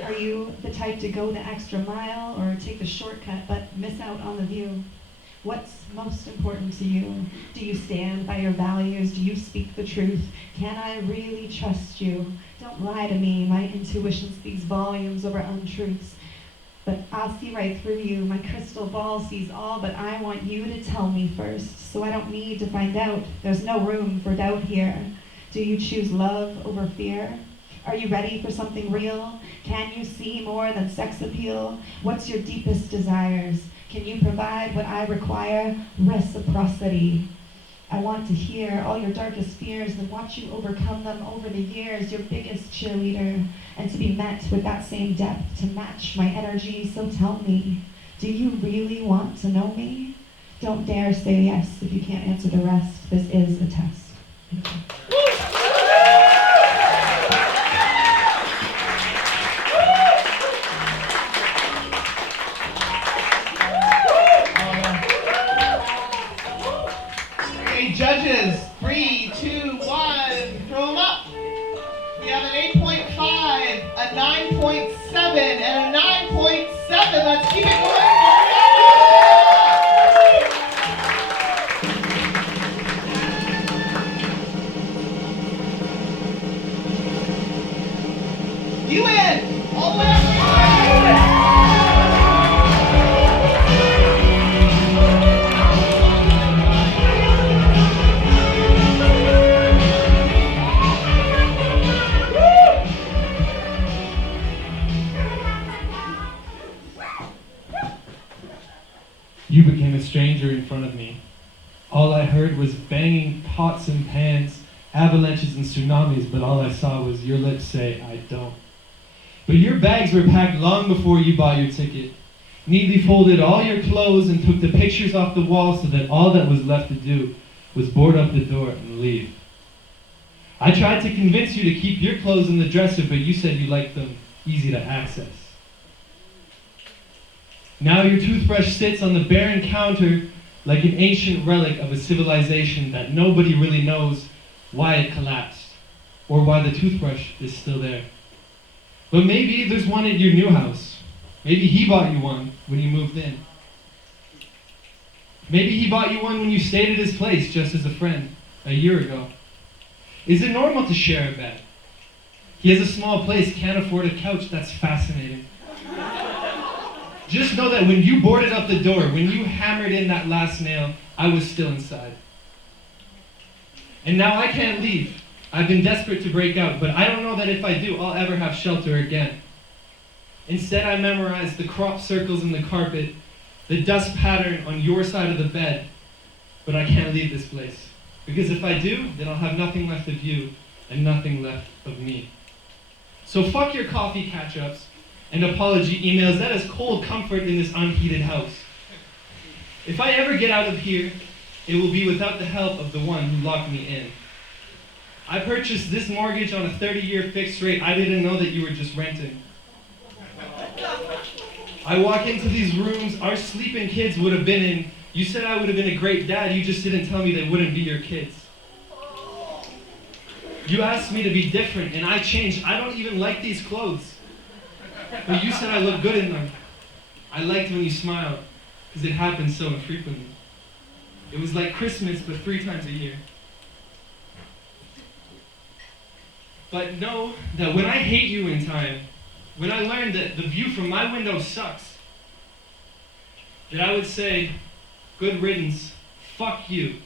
Are you the type to go the extra mile, or take the shortcut but miss out on the view? What's most important to you? Do you stand by your values? Do you speak the truth? Can I really trust you? Don't lie to me. My intuition speaks volumes over untruths. But I'll see right through you. My crystal ball sees all, but I want you to tell me first, so I don't need to find out. There's no room for doubt here. Do you choose love over fear? Are you ready for something real? Can you see more than sex appeal? What's your deepest desires? Can you provide what I require? Reciprocity. I want to hear all your darkest fears and watch you overcome them over the years, your biggest cheerleader, and to be met with that same depth to match my energy. So tell me, do you really want to know me? Don't dare say yes if you can't answer the rest. This is a test. Thank you. Judges, 3, 2, 1, throw them up. We have an 8.5, a 9.7, and a 9.7. Let's keep it going. You became a stranger in front of me. All I heard was banging pots and pans, avalanches and tsunamis, but all I saw was your lips say, I don't. But your bags were packed long before you bought your ticket. Neatly folded all your clothes and took the pictures off the wall so that all that was left to do was board up the door and leave. I tried to convince you to keep your clothes in the dresser, but you said you liked them easy to access. Now your toothbrush sits on the barren counter like an ancient relic of a civilization that nobody really knows why it collapsed or why the toothbrush is still there. But maybe there's one at your new house. Maybe he bought you one when you moved in. Maybe he bought you one when you stayed at his place just as a friend a year ago. Is it normal to share a bed? He has a small place, can't afford a couch. That's fascinating. Just know that when you boarded up the door, when you hammered in that last nail, I was still inside. And now I can't leave. I've been desperate to break out, but I don't know that if I do, I'll ever have shelter again. Instead, I memorized the crop circles in the carpet, the dust pattern on your side of the bed, but I can't leave this place. Because if I do, then I'll have nothing left of you and nothing left of me. So fuck your coffee catch-ups and apology emails. That is cold comfort in this unheated house. If I ever get out of here, it will be without the help of the one who locked me in. I purchased this mortgage on a 30-year fixed rate. I didn't know that you were just renting. I walk into these rooms our sleeping kids would have been in. You said I would have been a great dad. You just didn't tell me they wouldn't be your kids. You asked me to be different, and I changed. I don't even like these clothes. But you said I look good in them. I liked when you smiled, because it happened so infrequently. It was like Christmas, but 3 times a year. But know that when I hate you in time, when I learned that the view from my window sucks, that I would say, good riddance, fuck you.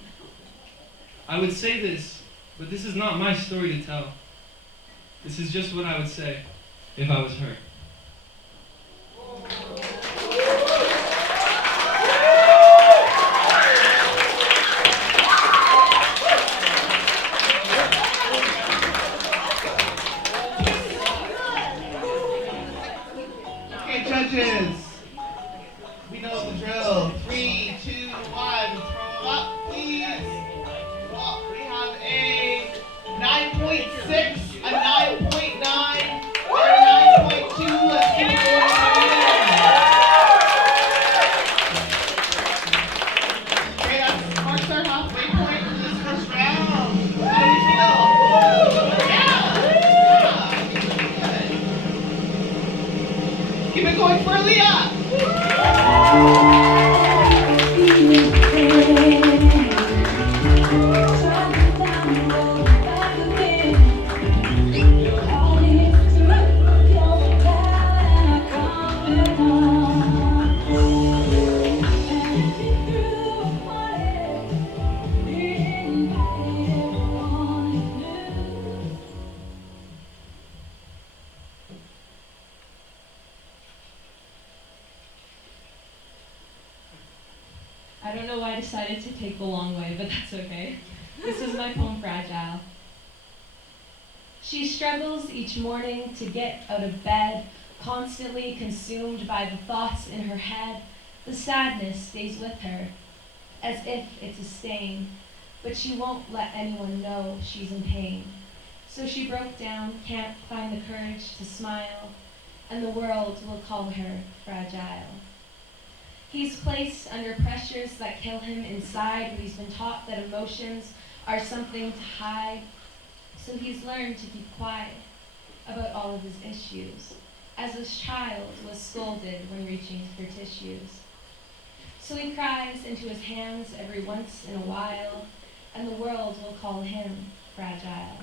I would say this, but this is not my story to tell. This is just what I would say if I was her. Okay, judges. We know the drill. 3, 2, 1. Throw up, please. Well, we have a 9.6, a 9.9, and a 9.2. Let's keep it going. Okay, that marks our halfway point for this first round. How do you feel? Yeah. Good. Keep it going for Leah. I don't know why I decided to take the long way, but that's okay. This is my poem, Fragile. She struggles each morning to get out of bed, constantly consumed by the thoughts in her head. The sadness stays with her, as if it's a stain, but she won't let anyone know she's in pain. So she broke down, can't find the courage to smile, and the world will call her fragile. He's placed under pressures that kill him inside, but he's been taught that emotions are something to hide. So he's learned to keep quiet about all of his issues, as a child was scolded when reaching for tissues. So he cries into his hands every once in a while, and the world will call him fragile.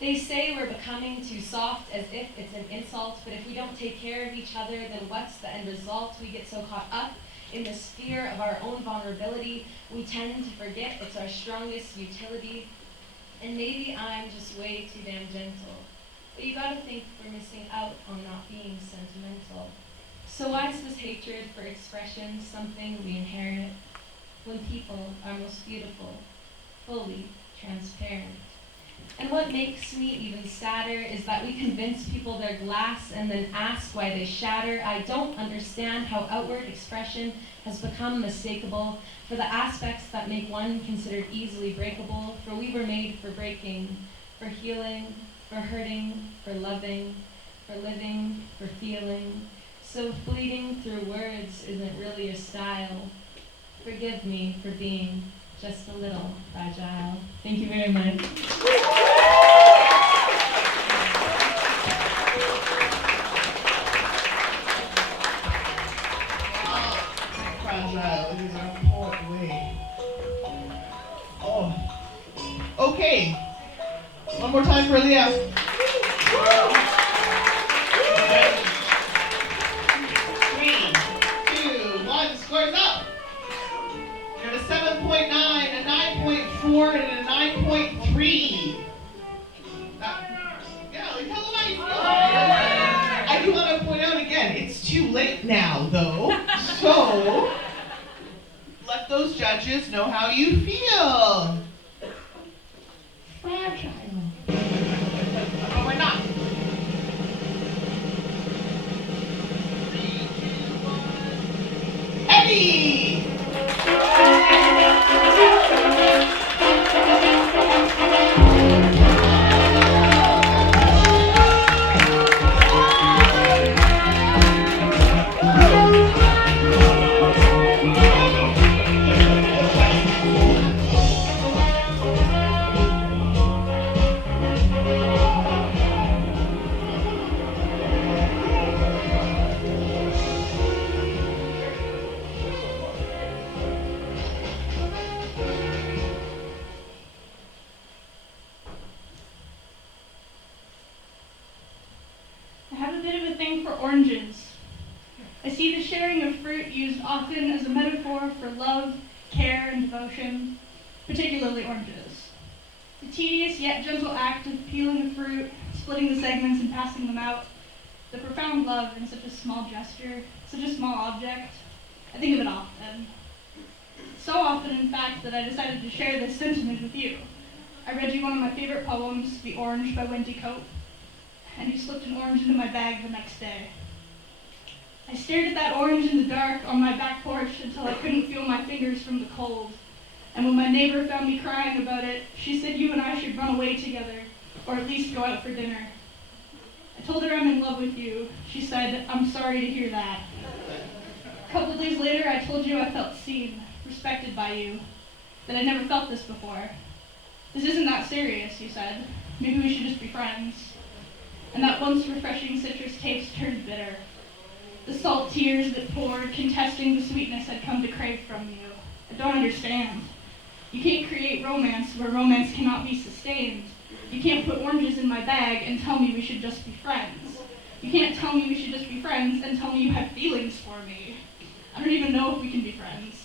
They say we're becoming too soft, as if it's an insult, but if we don't take care of each other, then what's the end result? We get so caught up in the sphere of our own vulnerability, we tend to forget it's our strongest utility. And maybe I'm just way too damn gentle, but you gotta think we're missing out on not being sentimental. So why is this hatred for expression something we inherit when people are most beautiful, fully transparent? And what makes me even sadder is that we convince people they're glass and then ask why they shatter. I don't understand how outward expression has become mistakable for the aspects that make one considered easily breakable, for we were made for breaking, for healing, for hurting, for loving, for living, for feeling. So if bleeding through words isn't really your style, forgive me for being just a little fragile. Thank you very much. Fragile, it is our poet way. Oh. Okay. One more time for Leah. Three, two, one, scores up. You have a 7.9, a 9.4, and a 9.3. Yeah, like how do I feel? I do want to point out again, it's too late now, though. So, let those judges know how you feel. Fragile. But we're not. 3, 2, 1. Eddie! I have a bit of a thing for oranges. I see the sharing of fruit used often as a metaphor for love, care, and devotion, particularly oranges. The tedious yet gentle act of peeling the fruit, splitting the segments and passing them out, the profound love in such a small gesture, such a small object, I think of it often. So often, in fact, that I decided to share this sentiment with you. I read you one of my favorite poems, The Orange by Wendy Cope, and you slipped an orange into my bag the next day. I stared at that orange in the dark on my back porch until I couldn't feel my fingers from the cold. And when my neighbor found me crying about it, she said you and I should run away together, or at least go out for dinner. I told her I'm in love with you. She said, I'm sorry to hear that. A couple days later, I told you I felt seen, respected by you, that I'd never felt this before. This isn't that serious, you said. Maybe we should just be friends. And that once refreshing citrus taste turned bitter. The salt tears that poured, contesting the sweetness I'd come to crave from you. I don't understand. You can't create romance where romance cannot be sustained. You can't put oranges in my bag and tell me we should just be friends. You can't tell me we should just be friends and tell me you have feelings for me. I don't even know if we can be friends.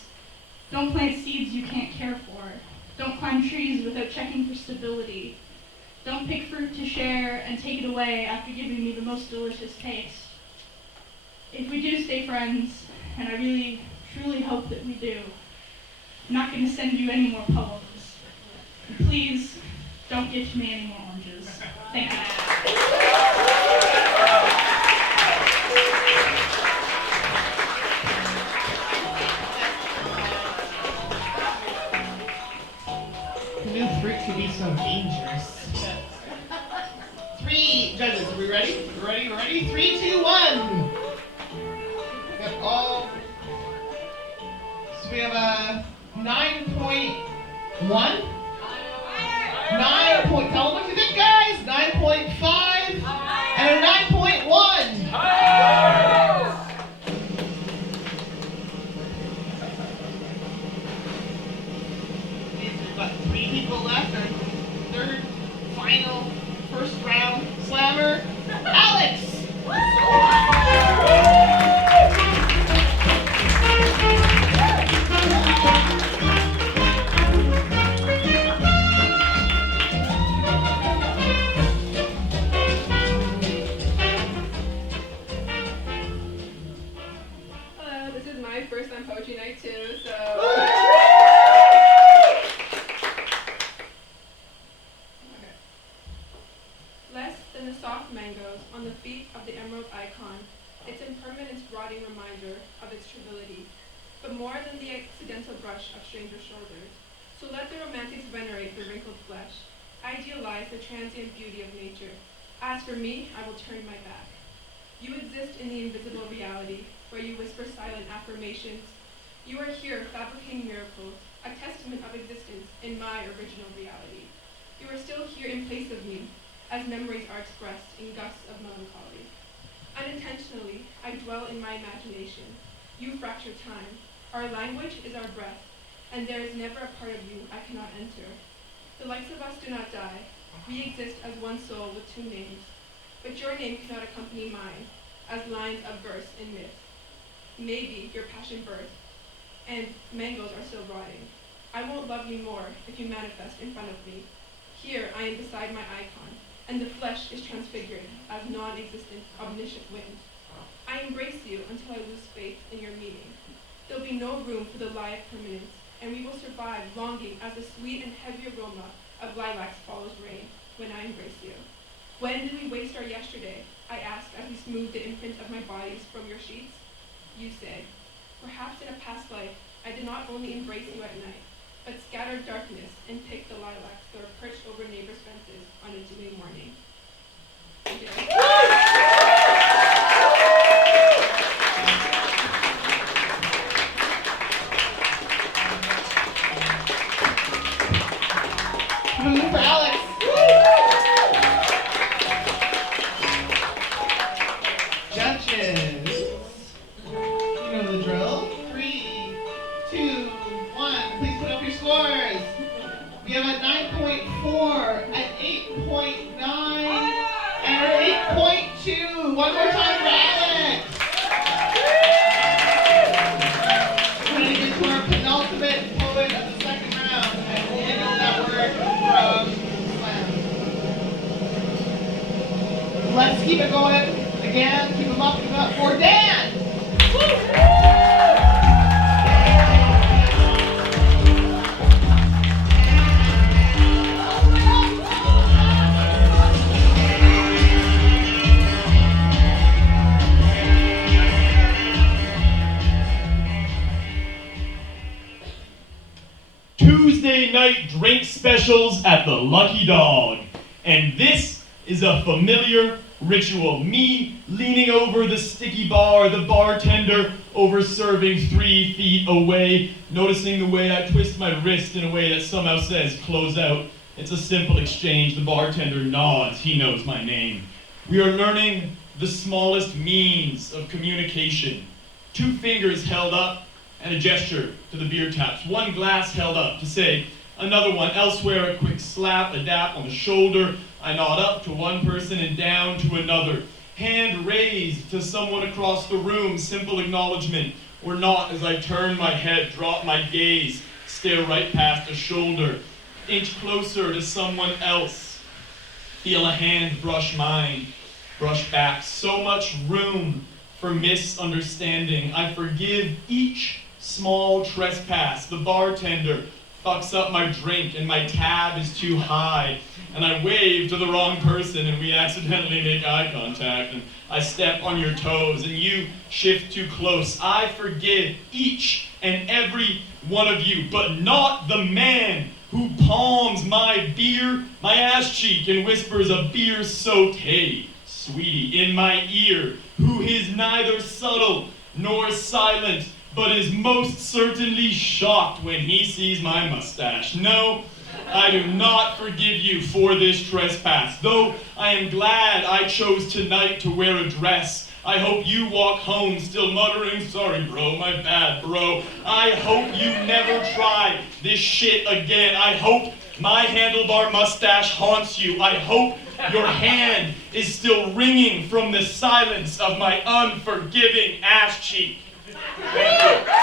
Don't plant seeds you can't care for. Don't climb trees without checking for stability. Don't pick fruit to share and take it away after giving me the most delicious taste. If we do stay friends, and I really, truly hope that we do, I'm not going to send you any more poems. And please, don't get me any more oranges. Thank you. New fruit could be so dangerous. 3 judges, are we ready? We're ready? 3, 2, 1. Got all. So we have a 9.1. 9 point. Tell them what you think, guys. 9.5 and a 9.1. We've got 3 people left. Our third, final, first round slammer, Alex. my first time poetry night too, so. Okay. Less than the soft mangoes on the feet of the emerald icon, its impermanence rotting reminder of its triviality, but more than the accidental brush of stranger shoulders. So let the romantics venerate the wrinkled flesh, idealize the transient beauty of nature. As for me, I will turn my back. You exist in the invisible reality, where you whisper silent affirmations. You are here fabricating miracles, a testament of existence in my original reality. You are still here in place of me, as memories are expressed in gusts of melancholy. Unintentionally, I dwell in my imagination. You fracture time. Our language is our breath, and there is never a part of you I cannot enter. The likes of us do not die. We exist as one soul with two names. But your name cannot accompany mine, as lines of verse in myth. Maybe your passion birth, and mangoes are still rotting. I won't love you more if you manifest in front of me. Here I am beside my icon, and the flesh is transfigured as non-existent, omniscient wind. I embrace you until I lose faith in your meaning. There'll be no room for the lie of permanence, and we will survive longing as the sweet and heavy aroma of lilacs follows rain when I embrace you. When did we waste our yesterday? I ask as we smooth the imprint of my bodies from your sheets. You say, perhaps in a past life, I did not only embrace you at night, but scattered darkness and picked the lilacs that were perched over neighbors' fences on a dewy morning. Thank you. For Alex. Judges. You know the drill. 3, 2, 1. Please put up your scores. We have a 9.4, an 8.9, and an 8.2. One more time for Alex. We're going to get to our penultimate poet of the second round, and we'll get into that word from Slam. Let's keep it going. Again, keep them up for Dan. Tuesday night drink specials at the Lucky Dog. And this is a familiar ritual. Me leaning over the sticky bar, the bartender over serving 3 feet away, noticing the way I twist my wrist in a way that somehow says close out. It's a simple exchange. The bartender nods. He knows my name. We are learning the smallest means of communication. 2 fingers held up and a gesture to the beer taps. 1 glass held up to say another one. Elsewhere, a quick slap, a dap on the shoulder. I nod up to one person and down to another. Hand raised to someone across the room, simple acknowledgement. Or not as I turn my head, drop my gaze, stare right past a shoulder. Inch closer to someone else. Feel a hand brush mine, brush back. So much room for misunderstanding. I forgive each small trespass. The bartender fucks up my drink and my tab is too high. And I wave to the wrong person and we accidentally make eye contact. And I step on your toes and you shift too close. I forgive each and every one of you, but not the man who palms my beer, my ass cheek, and whispers a beer-soaked hey, sweetie, in my ear, who is neither subtle nor silent, but is most certainly shocked when he sees my mustache. No, I do not forgive you for this trespass, though I am glad I chose tonight to wear a dress. I hope you walk home still muttering, sorry bro, my bad bro. I hope you never try this shit again. I hope my handlebar mustache haunts you. I hope your hand is still ringing from the silence of my unforgiving ass cheek. Thank you.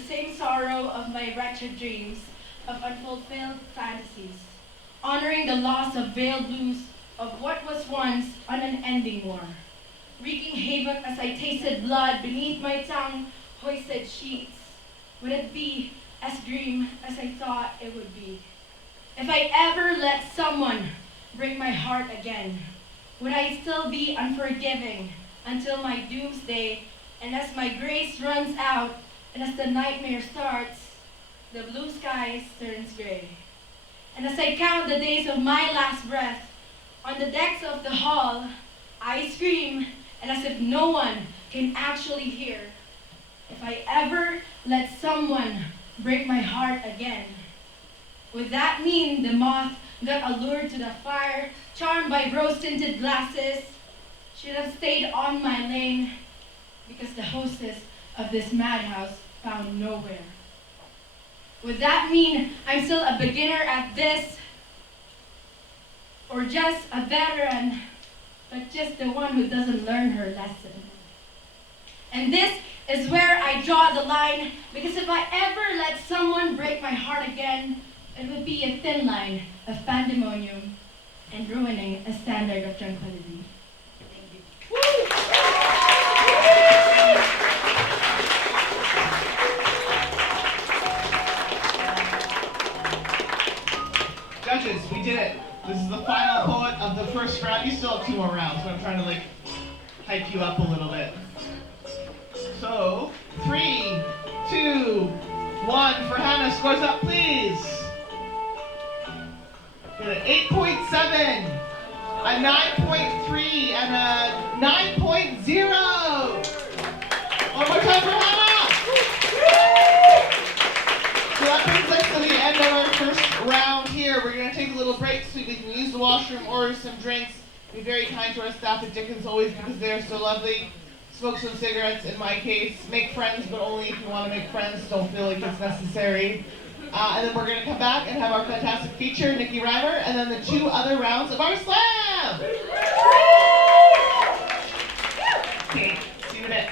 the same sorrow of my wretched dreams, of unfulfilled fantasies, honoring the loss of veiled blues of what was once an unending war, wreaking havoc as I tasted blood beneath my tongue hoisted sheets. Would it be as grim as I thought it would be? If I ever let someone break my heart again, would I still be unforgiving until my doomsday, and as my grace runs out, and as the nightmare starts, the blue sky turns gray. And as I count the days of my last breath, on the decks of the hall, I scream, and as if no one can actually hear, if I ever let someone break my heart again, would that mean the moth got allured to the fire, charmed by rose-tinted glasses, should have stayed on my lane, because the hostess of this madhouse found nowhere? Would that mean I'm still a beginner at this, or just a veteran, but just the one who doesn't learn her lesson? And this is where I draw the line, because if I ever let someone break my heart again, it would be a thin line of pandemonium and ruining a standard of tranquility. Thank you. Judges, we did it. This is the final poet of the first round. You still have 2 more rounds, but I'm trying to like hype you up a little bit. So, 3, 2, 1 for Hannah. Scores up, please. Get an 8.7, a 9.3, and a 9.0. One more time for Hannah. So that brings us to the end of our first round here. We're going to take a little break so we can use the washroom, order some drinks. Be very kind to our staff at Dickens always because they're so lovely. Smoke some cigarettes in my case. Make friends, but only if you want to make friends. Don't feel like it's necessary. And then we're going to come back and have our fantastic feature, Nikki Reimer, and then the 2 other rounds of our slam! Okay, see you in a bit.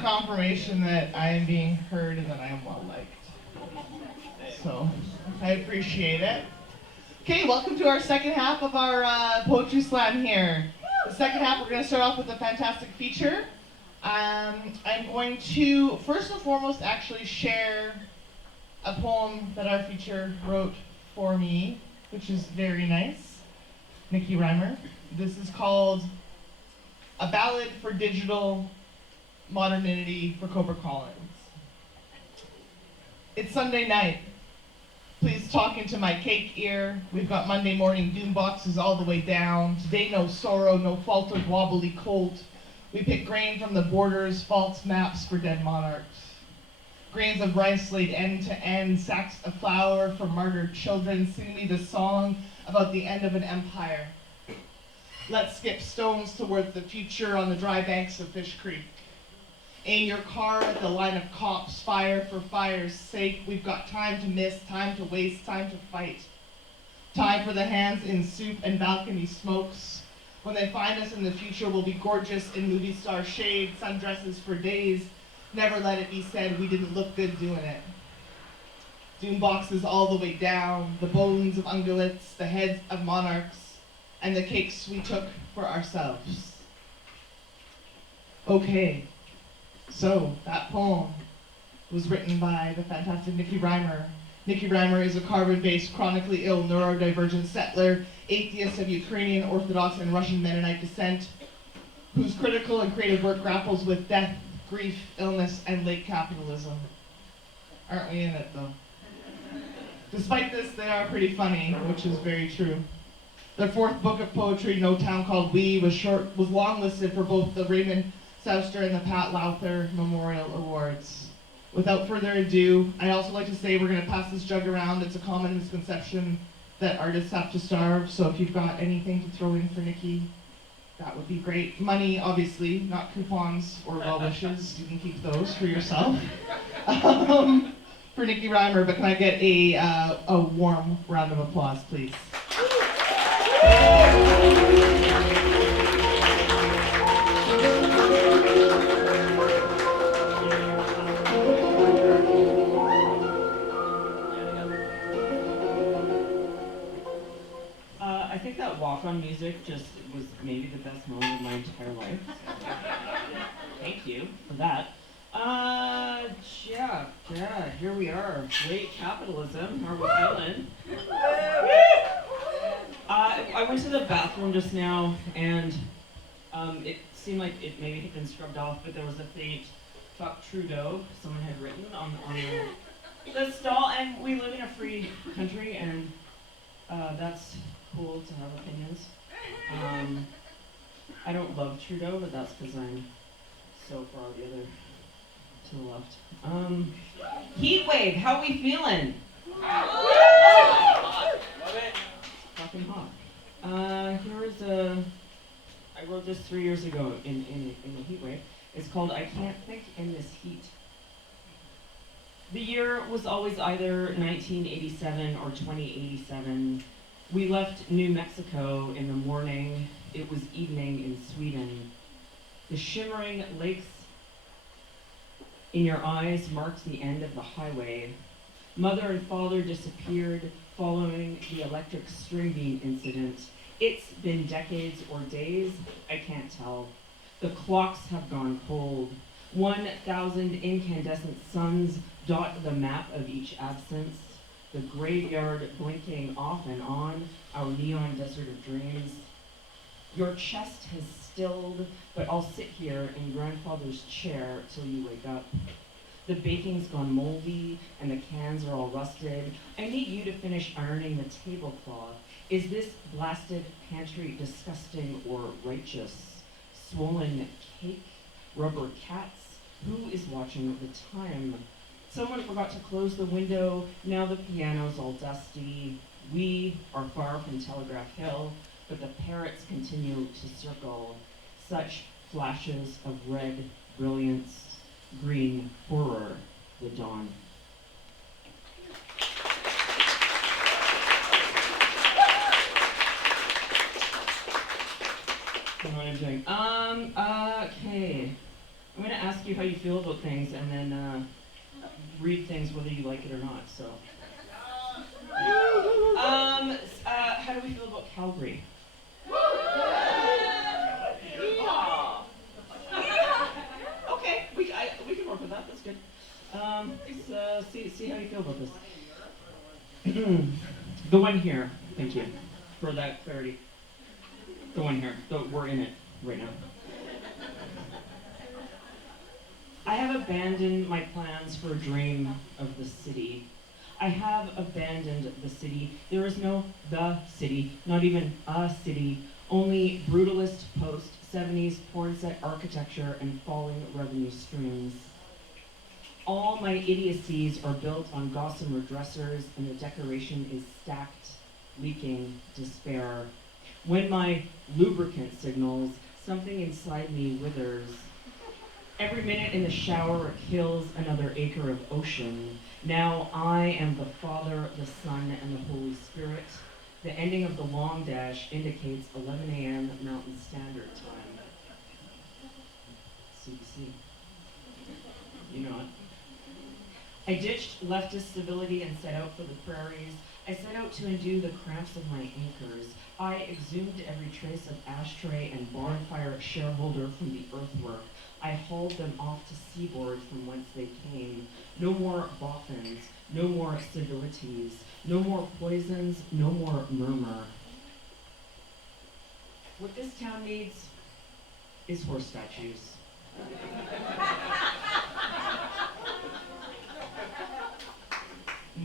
Confirmation that I am being heard and that I am well liked. So, I appreciate it. Okay, welcome to our second half of our poetry slam here. The second half, we're going to start off with a fantastic feature. I'm going to, first and foremost, actually share a poem that our feature wrote for me, which is very nice. Nikki Reimer. This is called A Ballad for Digital Modernity for Cobra Collins. It's Sunday night. Please talk into my cake ear. We've got Monday morning doom boxes all the way down. Today no sorrow, no faltered wobbly colt. We pick grain from the borders, false maps for dead monarchs. Grains of rice laid end to end, sacks of flour for martyred children. Sing me the song about the end of an empire. Let's skip stones towards the future on the dry banks of Fish Creek. Aim your car at the line of cops, fire for fire's sake. We've got time to miss, time to waste, time to fight. Time for the hands in soup and balcony smokes. When they find us in the future, we'll be gorgeous in movie star shade, sundresses for days. Never let it be said we didn't look good doing it. Doom boxes all the way down, the bones of ungulates, the heads of monarchs, and the cakes we took for ourselves. Okay. So, that poem was written by the fantastic Nikki Reimer. Nikki Reimer is a carbon-based, chronically ill, neurodivergent settler, atheist of Ukrainian Orthodox and Russian Mennonite descent, whose critical and creative work grapples with death, grief, illness, and late capitalism. Aren't we in it, though? Despite this, they are pretty funny, which is very true. Their fourth book of poetry, No Town Called We, was longlisted for both the Raymond Souster and the Pat Lowther Memorial Awards. Without further ado, I'd also like to say we're going to pass this jug around. It's a common misconception that artists have to starve, so if you've got anything to throw in for Nikki, that would be great. Money, obviously, not coupons or well wishes. You can keep those for yourself. For Nikki Reimer, but can I get a warm round of applause, please? I think that walk-on music just was maybe the best moment of my entire life. Thank you for that. Yeah, here we are. Late capitalism. How are we feeling? I went to the bathroom just now, and it seemed like it maybe had been scrubbed off, but there was a faint "fuck Trudeau" someone had written on the stall, and we live in a free country, and that's cool to have opinions. I don't love Trudeau, but that's because I'm so far the other to the left. Heat wave, how we feeling? Love it. Fucking hot. Here's I wrote this 3 years ago in the heat wave. It's called I Can't Think in This Heat. The year was always either 1987 or 2087. We left New Mexico in the morning. It was evening in Sweden. The shimmering lakes in your eyes marked the end of the highway. Mother and father disappeared following the electric string beam incident. It's been decades or days, I can't tell. The clocks have gone cold. 1,000 incandescent suns dot the map of each absence. The graveyard blinking off and on, our neon desert of dreams. Your chest has stilled, but I'll sit here in grandfather's chair till you wake up. The baking's gone moldy, and the cans are all rusted. I need you to finish ironing the tablecloth. Is this blasted pantry disgusting or righteous? Swollen cake? Rubber cats? Who is watching the time? Someone forgot to close the window, now the piano's all dusty. We are far from Telegraph Hill, but the parrots continue to circle. Such flashes of red brilliance, green horror, the dawn. I don't know what I'm doing. Okay. I'm gonna ask you how you feel about things and then read things whether you like it or not, so. How do we feel about Calgary? Okay, we can work with that, that's good. See how you feel about this. The one here, thank you for that clarity. The one here, we're in it right now. I have abandoned my plans for a dream of the city. I have abandoned the city. There is no the city, not even a city, only brutalist post-70s porn set architecture and falling revenue streams. All my idiocies are built on gossamer dressers and the decoration is stacked, leaking despair. When my lubricant signals, something inside me withers. Every minute in the shower kills another acre of ocean. Now I am the Father, the Son, and the Holy Spirit. The ending of the long dash indicates 11 a.m. Mountain Standard Time. CBC. You know it. I ditched leftist civility and set out for the prairies. I set out to undo the cramps of my anchors. I exhumed every trace of ashtray and bonfire shareholder from the earthwork. I hauled them off to seaboard from whence they came. No more boffins, no more civilities, no more poisons, no more murmur. What this town needs is horse statues.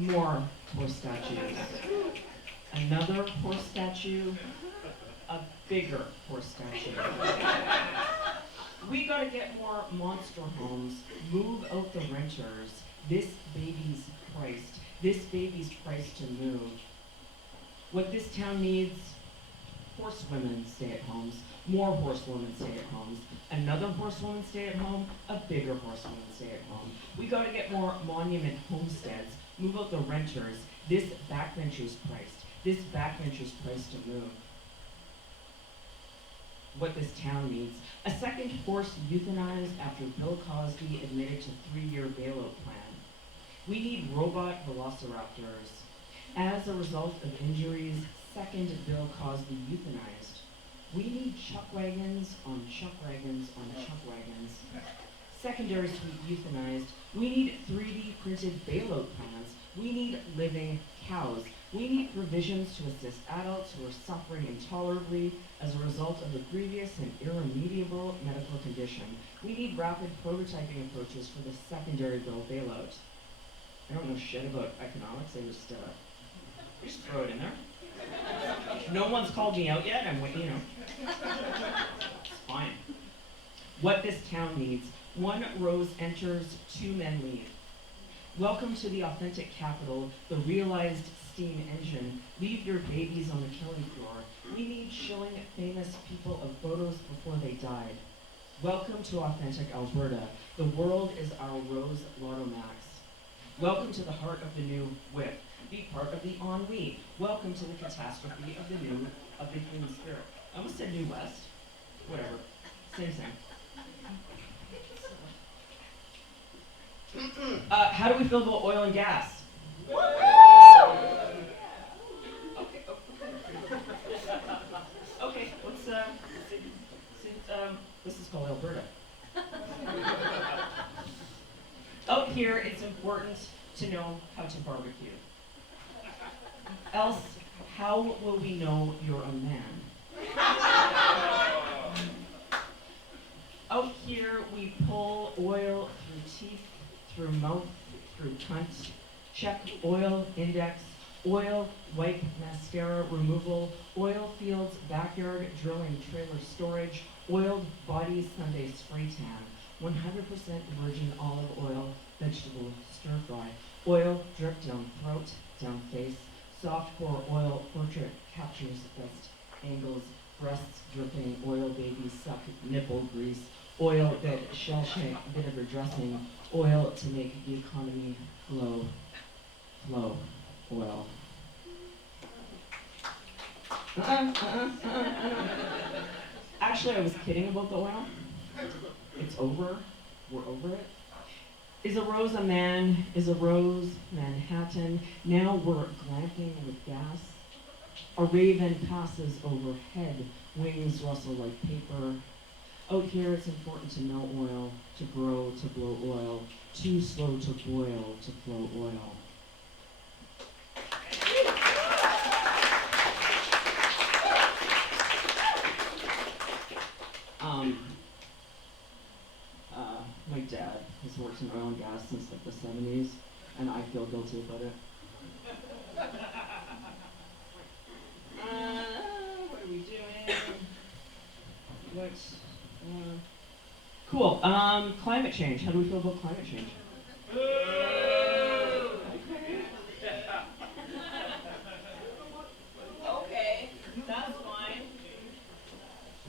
more horse statues. Another horse statue, a bigger horse statue. We gotta get more monster homes, move out the renters. This baby's priced. This baby's priced to move. What this town needs, horsewomen stay-at-homes, more horsewomen stay-at-homes, another horsewoman stay-at-home, a bigger horsewoman stay-at-home. We gotta get more monument homesteads, move out the renters. This backbencher's priced. This backbencher's priced to move. What this town needs, a second horse euthanized after Bill Cosby admitted to 3-year bailout plan. We need robot velociraptors. As a result of injuries, second Bill Cosby euthanized. We need chuck wagons on chuck wagons on chuck wagons. Secondary suite euthanized. We need 3D printed bailout plans. We need living cows. We need provisions to assist adults who are suffering intolerably as a result of a grievous and irremediable medical condition. We need rapid prototyping approaches for the secondary bill bailout. I don't know shit about economics, I just throw it in there. No one's called me out yet, I'm waiting, It's fine. What this town needs, 1 rose enters, 2 men leave. Welcome to the authentic capital, the realized steam engine. Leave your babies on the killing floor. We need shilling famous people of photos before they died. Welcome to authentic Alberta. The world is our Rose Lotto Max. Welcome to the heart of the new whip. Be part of the ennui. Welcome to the catastrophe of the human spirit. I almost said New West. Whatever. Same. How do we feel about oil and gas? Okay, let's this is called Alberta. Out here, it's important to know how to barbecue. Else, how will we know you're a man? Out here, we pull oil through teeth, through mouth, through cunt. Check oil index, oil wipe mascara removal, oil fields backyard drilling trailer storage, oiled bodies Sunday spray tan, 100% virgin olive oil vegetable stir fry, oil drip down throat, down face, soft core oil portrait captures best angles, breasts dripping, oil babies suck nipple grease, oil that shell shank vinegar dressing, oil to make the economy flow, oil. Actually, I was kidding about the oil. It's over. We're over it. Is a rose a man? Is a rose Manhattan? Now we're glamping with gas. A raven passes overhead. Wings rustle like paper. Out here, it's important to melt oil, to grow, to blow oil. Too slow to boil, to flow oil. My dad has worked in oil and gas since like the 70s, and I feel guilty about it. What are we doing? Cool. Climate change. How do we feel about climate change? Okay, that's fine.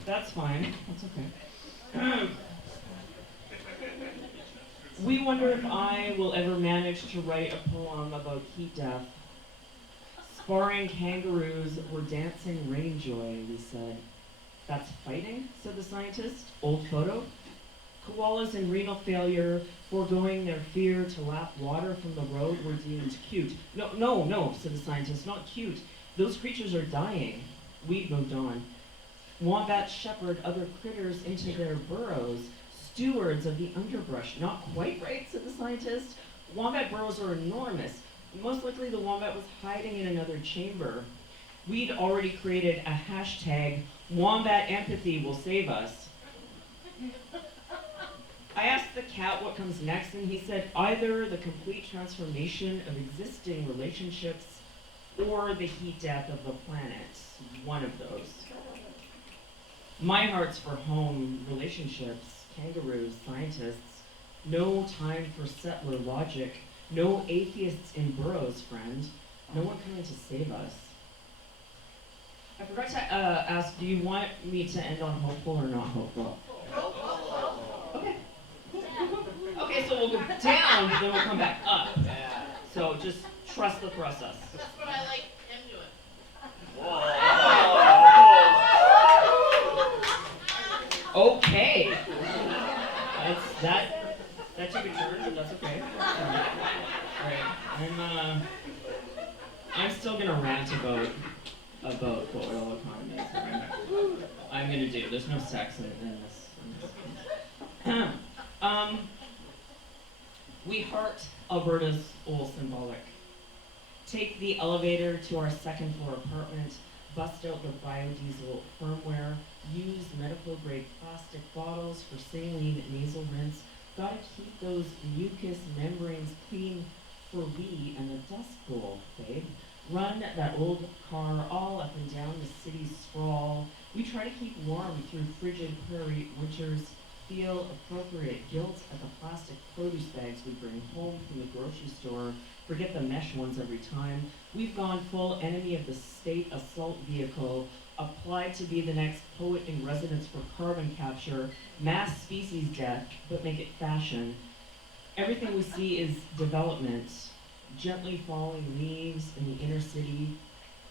That's fine. That's okay. We wonder if I will ever manage to write a poem about heat death. Sparring kangaroos were dancing rain joy, we said. That's fighting, said the scientist. Old photo. Koalas in renal failure, foregoing their fear to lap water from the road, were deemed cute. No, said the scientist, not cute. Those creatures are dying. We'd moved on. Wombats shepherd other critters into their burrows. Stewards of the underbrush. Not quite right, said the scientist. Wombat burrows are enormous. Most likely the wombat was hiding in another chamber. We'd already created a hashtag, Wombat Empathy Will Save Us. I asked the cat what comes next, and he said either the complete transformation of existing relationships or the heat death of the planet. One of those. My heart's for home, relationships, kangaroos, scientists. No time for settler logic. No atheists in burrows, friend. No one coming to save us. I forgot to ask, do you want me to end on hopeful or not hopeful? Okay. Okay, so we'll go down, then we'll come back up. So just trust the process. That's what I like him doing. Okay. That took a turn, but that's okay. Alright. I'm still gonna rant about the oil economy. I'm gonna do. There's no sex in this. We heart Alberta's old symbolic. Take the elevator to our second floor apartment, bust out the biodiesel firmware, use medical grade plastic bottles for saline nasal rinse. Gotta keep those mucous membranes clean for we and the dust bowl, babe. Run that old car all up and down the city's sprawl. We try to keep warm through frigid prairie winters. Feel appropriate guilt at the plastic produce bags we bring home from the grocery store. Forget the mesh ones every time. We've gone full enemy of the state assault vehicle. Applied to be the next poet in residence for carbon capture. Mass species death, but make it fashion. Everything we see is development. Gently falling leaves in the inner city,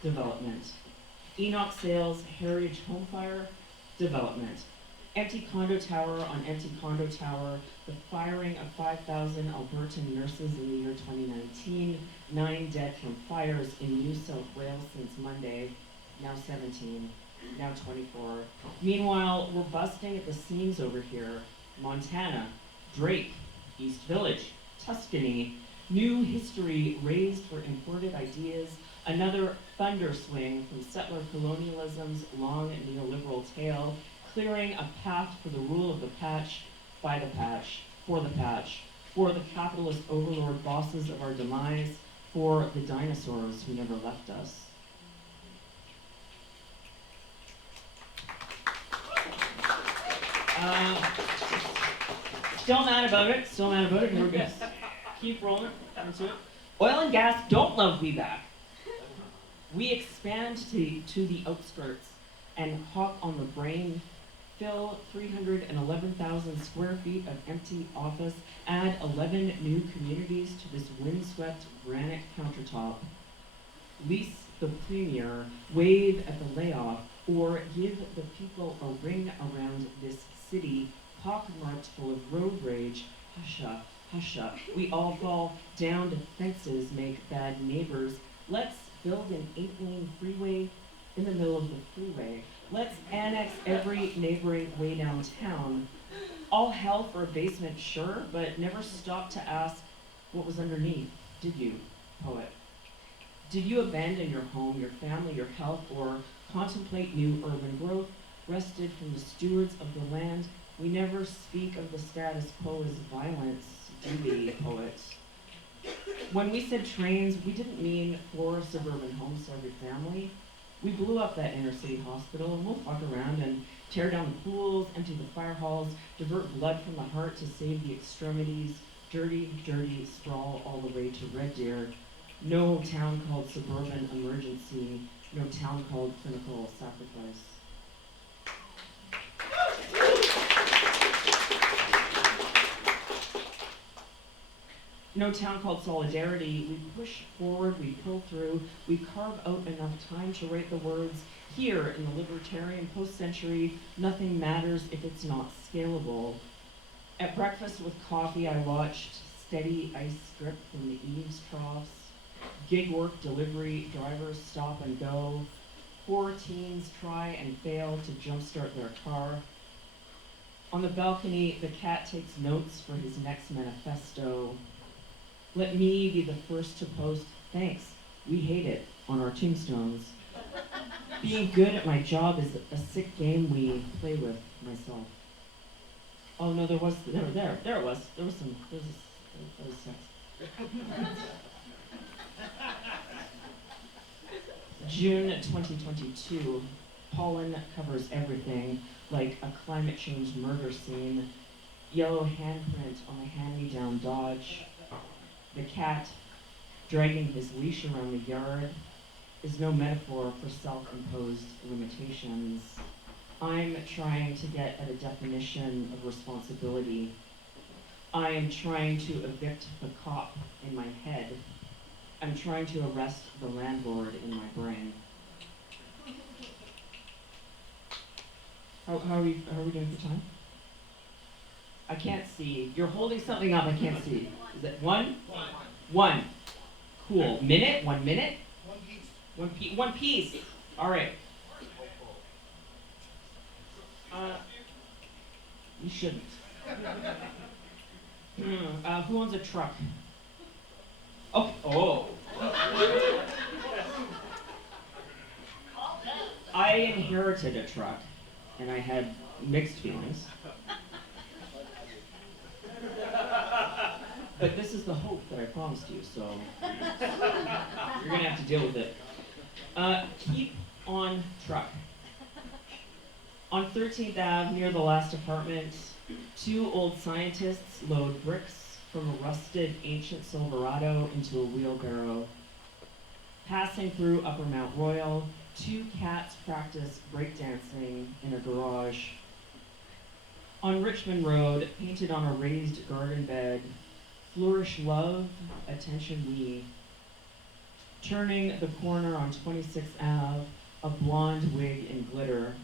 development. Enoch sales, heritage home fire, development. Empty condo tower on empty condo tower, the firing of 5,000 Albertan nurses in the year 2019, 9 dead from fires in New South Wales since Monday, now 17, now 24. Meanwhile, we're busting at the seams over here. Montana, Drake, East Village, Tuscany, new history raised for imported ideas, another thunder swing from settler colonialism's long neoliberal tale, clearing a path for the rule of the patch, by the patch, for the capitalist overlord bosses of our demise, for the dinosaurs who never left us. Still mad about it, here we go. Keep rolling, into it. Oil and gas don't love me back. We expand to the outskirts and hawk on the brain, fill 311,000 square feet of empty office, add 11 new communities to this windswept granite countertop, lease the premier, wave at the layoff, or give the people a ring around this city, pockmarked full of road rage. Husha, husha, we all fall down to fences, make bad neighbors. Let's build an 8-lane freeway in the middle of the freeway. Let's annex every neighboring way downtown. All hell for a basement, sure, but never stop to ask what was underneath, did you, poet? Did you abandon your home, your family, your health, or contemplate new urban growth, wrested from the stewards of the land? We never speak of the status quo as violence, do we, poets? When we said trains, we didn't mean 4 suburban homes to every family. We blew up that inner city hospital, and we'll fuck around and tear down the pools, empty the fire halls, divert blood from the heart to save the extremities, dirty, dirty sprawl all the way to Red Deer. No town called suburban emergency, no town called clinical sacrifice. No town called solidarity. We push forward, we pull through, we carve out enough time to write the words. Here in the libertarian post-century, nothing matters if it's not scalable. At breakfast with coffee, I watched steady ice drip from the eaves troughs, gig work delivery drivers stop and go, 4 teens try and fail to jumpstart their car. On the balcony, the cat takes notes for his next manifesto. Let me be the first to post, thanks, we hate it, on our tombstones. Being good at my job is a sick game we play with, myself. Oh no, there it was. There it was. There was sex. June 2022. Pollen covers everything, like a climate change murder scene. Yellow handprint on a hand-me-down Dodge. The cat dragging his leash around the yard is no metaphor for self-imposed limitations. I'm trying to get at a definition of responsibility. I am trying to evict the cop in my head. I'm trying to arrest the landlord in my brain. How are we doing for time? I can't see. You're holding something up, I can't see. Is it one? One. Cool. Minute? 1 minute? One piece. All right. You shouldn't. Who owns a truck? Okay. Oh. I inherited a truck, and I had mixed feelings. But this is the hope that I promised you, so you're gonna have to deal with it. Keep on truck. On 13th Ave, near the last apartment, 2 old scientists load bricks from a rusted ancient Silverado into a wheelbarrow. Passing through Upper Mount Royal, 2 cats practice breakdancing in a garage. On Richmond Road, painted on a raised garden bed, flourish love, attention we. Turning the corner on 26th Ave, a blonde wig and glitter.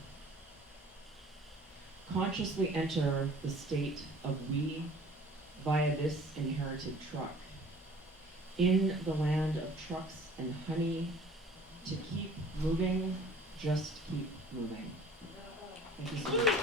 Consciously enter the state of we via this inherited truck. In the land of trucks and honey, to keep moving, just keep moving. Thank you so much.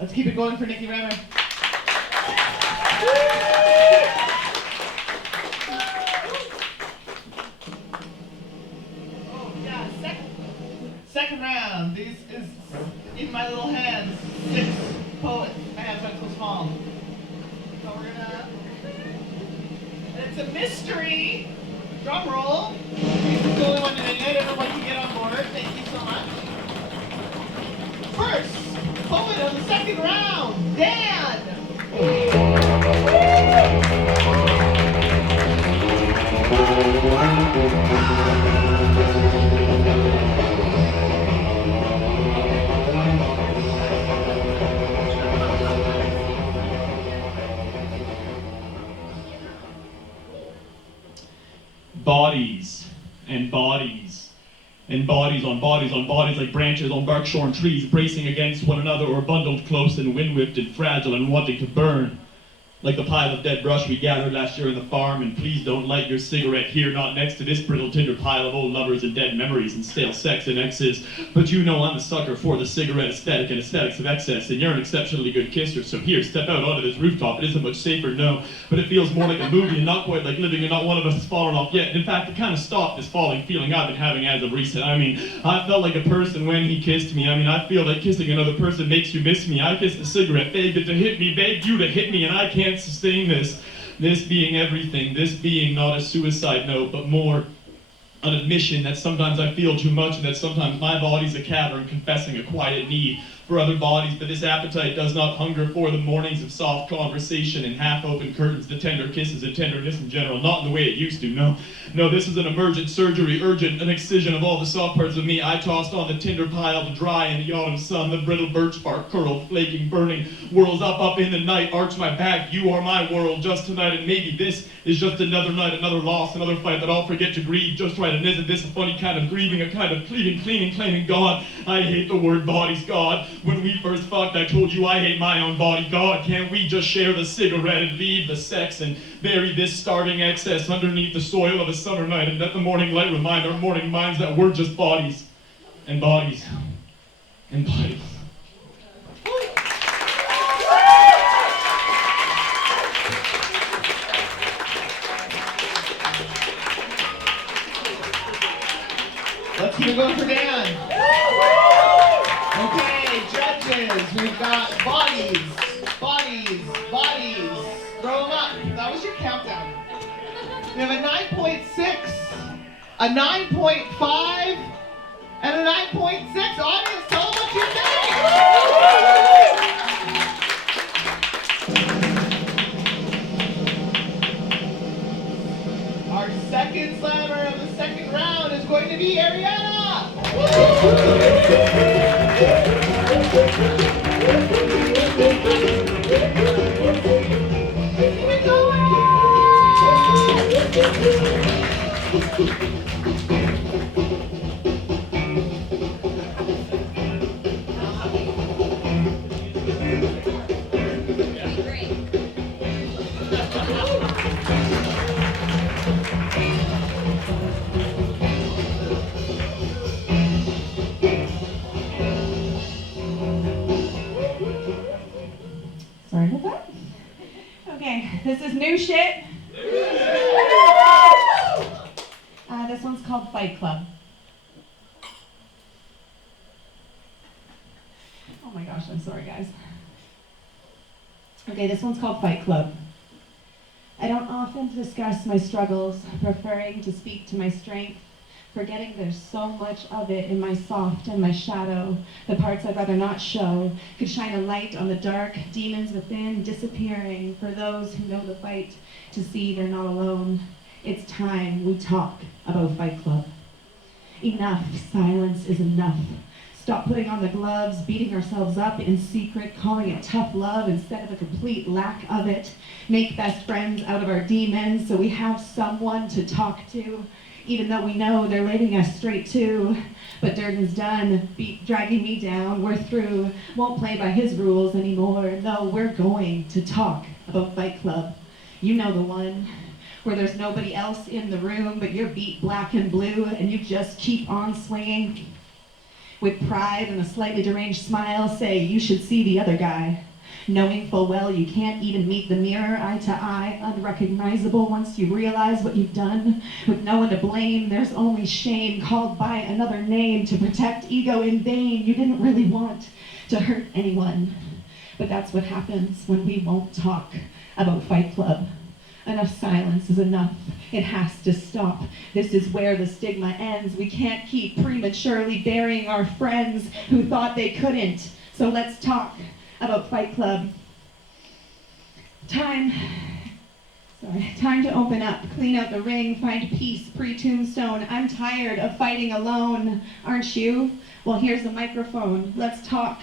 Let's keep it going for Nikki Reimer. Oh yeah, second round. This is in my little hands. 6 poets. My hands aren't so small. So we're gonna. And it's a mystery. Drum roll. This is the only one today. Everyone can get on board. Thank you so much. First poet of the second round, Dan! Bodies and bodies and bodies on bodies on bodies like branches on bark-shorn trees bracing against one another or bundled close and wind-whipped and fragile and wanting to burn. Like the pile of dead brush we gathered last year in the farm, and please don't light your cigarette here, not next to this brittle tinder pile of old lovers and dead memories and stale sex and exes. But you know I'm a sucker for the cigarette aesthetic and aesthetics of excess, and you're an exceptionally good kisser, so here, step out onto this rooftop. It isn't much safer, no, but it feels more like a movie and not quite like living, and not one of us has fallen off yet. And in fact, it kind of stopped this falling feeling I've been having as of recent. I mean, I felt like a person when he kissed me. I mean, I feel like kissing another person makes you miss me. I kissed the cigarette, begged it to hit me, begged you to hit me, and I can't sustain this. This being everything, this being not a suicide note, but more an admission that sometimes I feel too much and that sometimes my body's a cavern confessing a quiet need for other bodies, but this appetite does not hunger for the mornings of soft conversation and half-open curtains, the tender kisses and tenderness in general, not in the way it used to, no. No, this is an emergent surgery, urgent, an excision of all the soft parts of me I tossed on the tinder pile to dry in the autumn sun, the brittle birch bark curled, flaking, burning, whirls up in the night, arch my back, you are my world just tonight, and maybe this is just another night, another loss, another fight that I'll forget to grieve just right, and isn't this a funny kind of grieving, a kind of cleaving, cleaning, claiming God? I hate the word bodies, God. When we first fucked, I told you I hate my own body, God. Can't we just share the cigarette and leave the sex and bury this starving excess underneath the soil of a summer night and let the morning light remind our morning minds that we're just bodies? and bodies. And bodies. Let's keep it going for Dan. Okay, judges, we've got bodies, bodies, bodies. Throw them up. That was your countdown. We have a 9.6, a 9.5, and a 9.6. Audience, tell them what you think. Our second slammer of the second round is going to be Ariana. Sorry about that. Okay, this is new shit. This one's called Fight Club. Oh my gosh, I'm sorry, guys. Okay, this one's called Fight Club. I don't often discuss my struggles, preferring to speak to my strength, forgetting there's so much of it in my soft and my shadow, the parts I'd rather not show, could shine a light on the dark demons within, disappearing for those who know the fight, to see they're not alone. It's time we talk about Fight Club. Enough, silence is enough. Stop putting on the gloves, beating ourselves up in secret, calling it tough love instead of a complete lack of it. Make best friends out of our demons so we have someone to talk to, even though we know they're leading us straight to. But Durden's done, dragging me down, we're through, won't play by his rules anymore. No, we're going to talk about Fight Club. You know the one, where there's nobody else in the room, but you're beat black and blue, and you just keep on swinging. With pride and a slightly deranged smile, say, you should see the other guy. Knowing full well you can't even meet the mirror eye to eye, unrecognizable once you realize what you've done. With no one to blame, there's only shame, called by another name to protect ego in vain. You didn't really want to hurt anyone. But that's what happens when we won't talk about Fight Club. Enough silence is enough. It has to stop. This is where the stigma ends. We can't keep prematurely burying our friends who thought they couldn't. So let's talk about Fight Club. Time to open up, clean out the ring, find peace pre-tombstone. I'm tired of fighting alone, aren't you? Well, here's the microphone. Let's talk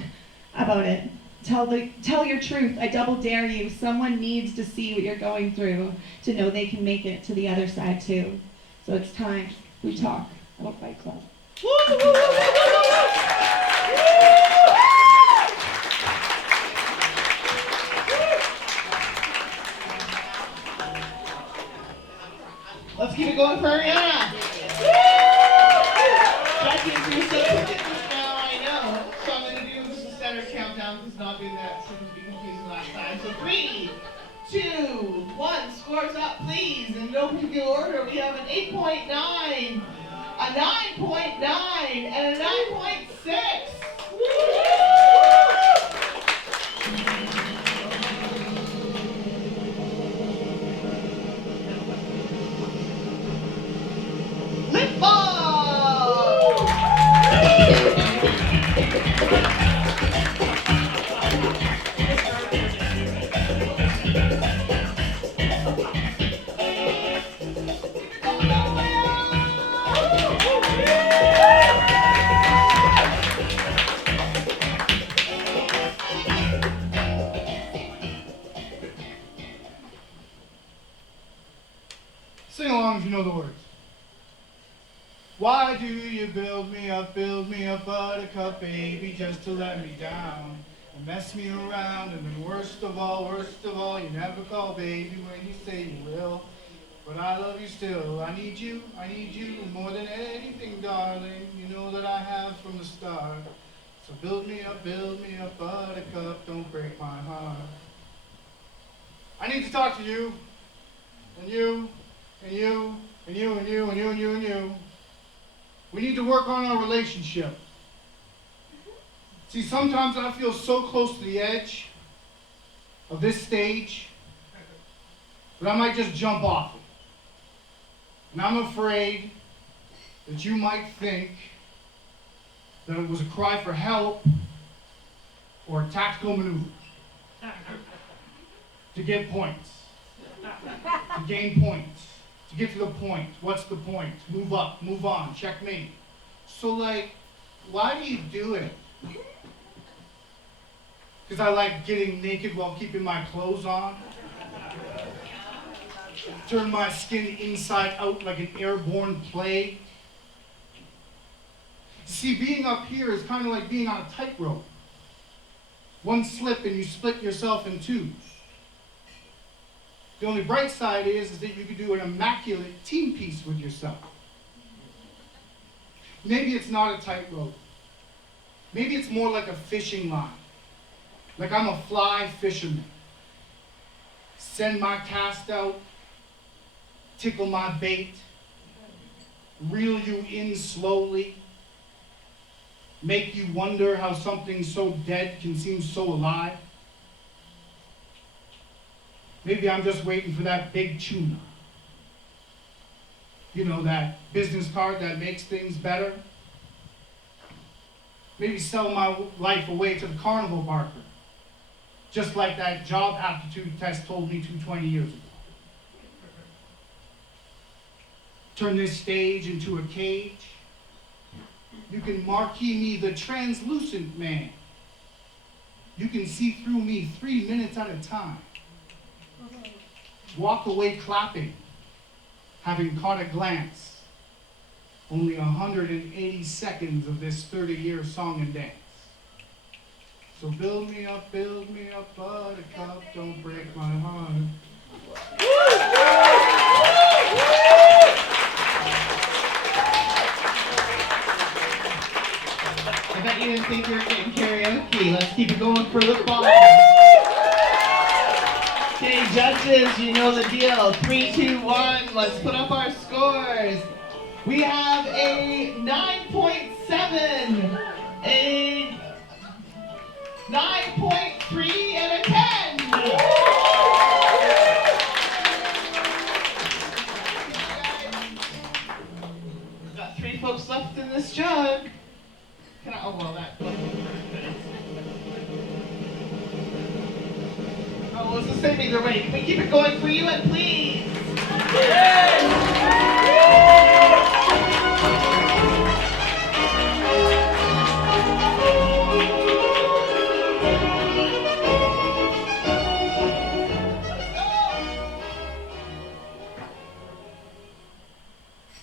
about it. Tell your truth. I double dare you. Someone needs to see what you're going through to know they can make it to the other side too. So it's time we talk about Fight Club. Let's keep it going for Ariana. Jackie, you're so quick at this now, I know. So I'm going to do just a standard countdown because not doing that seems to be confusing last time. So 3, 2, 1, scores up, please. In no particular order, we have an 8.9, a 9.9, and a 9.6. Lip ball! Sing along if you know the words. Why do you build me up, buttercup baby, just to let me down and mess me around? And then worst of all, you never call baby when you say you will. but I love you still. I need you more than anything, darling. You know that I have from the start. So build me up, buttercup, don't break my heart. I need to talk to you, and you, and you, and you, and you, and you, and you, and you. We need to work on our relationship. See, sometimes I feel so close to the edge of this stage that I might just jump off it. And I'm afraid that you might think that it was a cry for help or a tactical maneuver to get points, to gain points, to get to the point. What's the point? Move up, move on, checkmate. So like, why do you do it? Because I like getting naked while keeping my clothes on. Turn my skin inside out like an airborne plague. See, being up here is kind of like being on a tightrope. One slip and you split yourself in two. The only bright side is that you could do an immaculate team piece with yourself. Maybe it's not a tightrope. Maybe it's more like a fishing line. Like I'm a fly fisherman. Send my cast out, tickle my bait, reel you in slowly, make you wonder how something so dead can seem so alive. Maybe I'm just waiting for that big tuna. You know, that business card that makes things better. Maybe sell my life away to the carnival barker. Just like that job aptitude test told me 20 years ago. Turn this stage into a cage. You can marquee me the translucent man. You can see through me 3 minutes at a time. Walk away clapping, having caught a glance. Only 180 seconds of this 30-year song and dance. So build me up, buttercup, don't break my heart. I bet you didn't think you were getting karaoke. Let's keep it going for the ball. Okay, judges, you know the deal. 3, 2, 1, let's put up our scores. We have a 9.7, a 9.3, and a 10. We've got 3 folks left in this jug. Can I, oh well, that. Oh, well, it's the same either way. Can we keep it going for you, and please?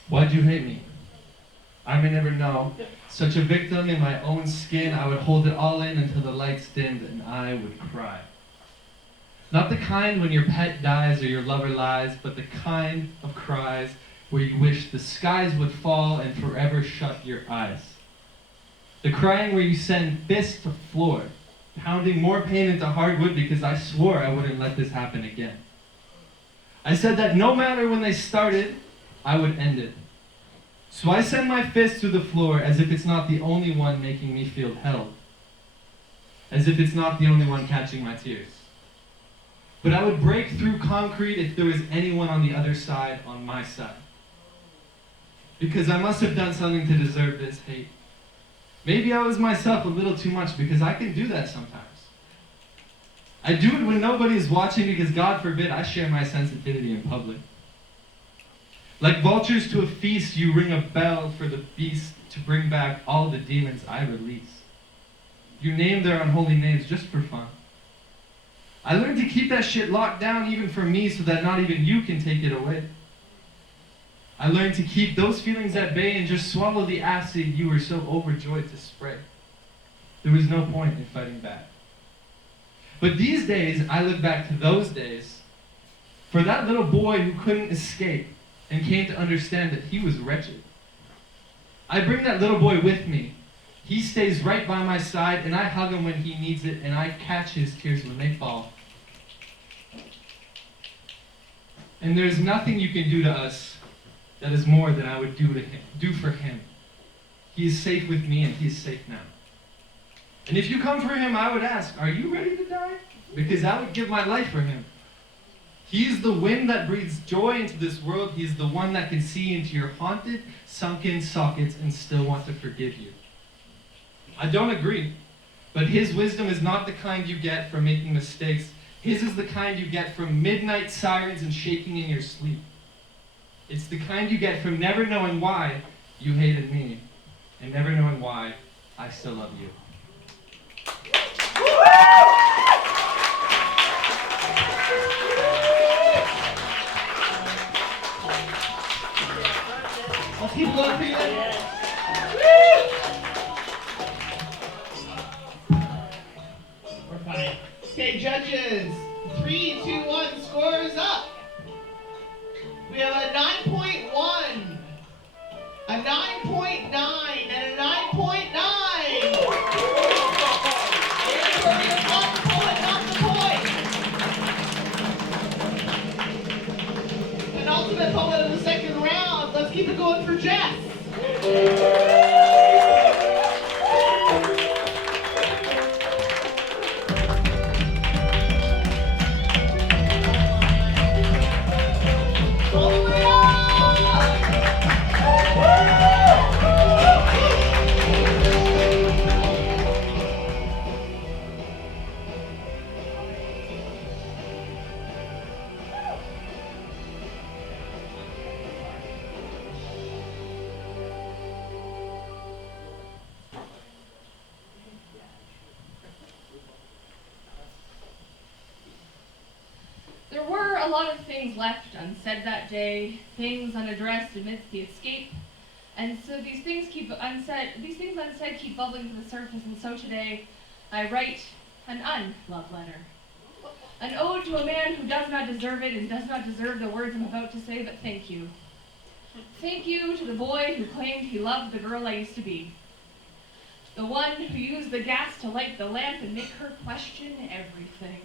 Why'd you hate me? I may never know. Such a victim in my own skin, I would hold it all in until the lights dimmed and I would cry. Not the kind when your pet dies or your lover lies, but the kind of cries where you wish the skies would fall and forever shut your eyes. The crying where you send fists to floor, pounding more pain into hardwood because I swore I wouldn't let this happen again. I said that no matter when they started, I would end it. So I send my fist to the floor as if it's not the only one making me feel held. As if it's not the only one catching my tears. But I would break through concrete if there was anyone on the other side on my side. Because I must have done something to deserve this hate. Maybe I was myself a little too much because I can do that sometimes. I do it when nobody is watching because God forbid I share my sensitivity in public. Like vultures to a feast, you ring a bell for the beast to bring back all the demons I release. You name their unholy names just for fun. I learned to keep that shit locked down even for me so that not even you can take it away. I learned to keep those feelings at bay and just swallow the acid you were so overjoyed to spray. There was no point in fighting back. But these days, I look back to those days For that little boy who couldn't escape and came to understand that he was wretched. I bring that little boy with me. He stays right by my side, and I hug him when he needs it, and I catch his tears when they fall. And there's nothing you can do to us that is more than I would do for him. He is safe with me, and he is safe now. And if you come for him, I would ask, are you ready to die? Because I would give my life for him. He is the wind that breathes joy into this world. He is the one that can see into your haunted, sunken sockets and still want to forgive you. I don't agree, but his wisdom is not the kind you get from making mistakes. His is the kind you get from midnight sirens and shaking in your sleep. It's the kind you get from never knowing why you hated me and never knowing why I still love you. Let's keep going for you. We're funny. Okay, judges. 3, 2, 1, scores up. We have a 9.1, a 9.9, and a 9.9. Not the point, not the point. An ultimate poet of the second round. Let's keep it going for Jess. There were a lot of things left unsaid that day, things unaddressed amidst the escape, and so these things unsaid keep bubbling to the surface, and so today I write an unlove letter. An ode to a man who does not deserve it and does not deserve the words I'm about to say, but thank you. Thank you to the boy who claimed he loved the girl I used to be. The one who used the gas to light the lamp and make her question everything.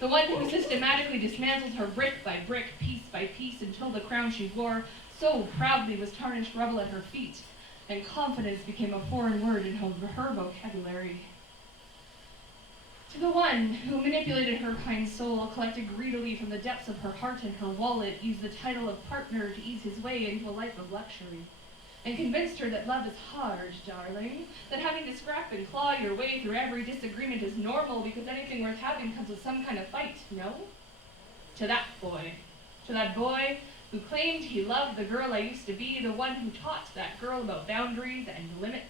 The one who systematically dismantled her brick by brick, piece by piece, until the crown she wore so proudly was tarnished rubble at her feet, and confidence became a foreign word in her vocabulary. To the one who manipulated her kind soul, collected greedily from the depths of her heart and her wallet, used the title of partner to ease his way into a life of luxury, and convinced her that love is hard, darling, that having to scrap and claw your way through every disagreement is normal because anything worth having comes with some kind of fight, no? To that boy who claimed he loved the girl I used to be, the one who taught that girl about boundaries and limits,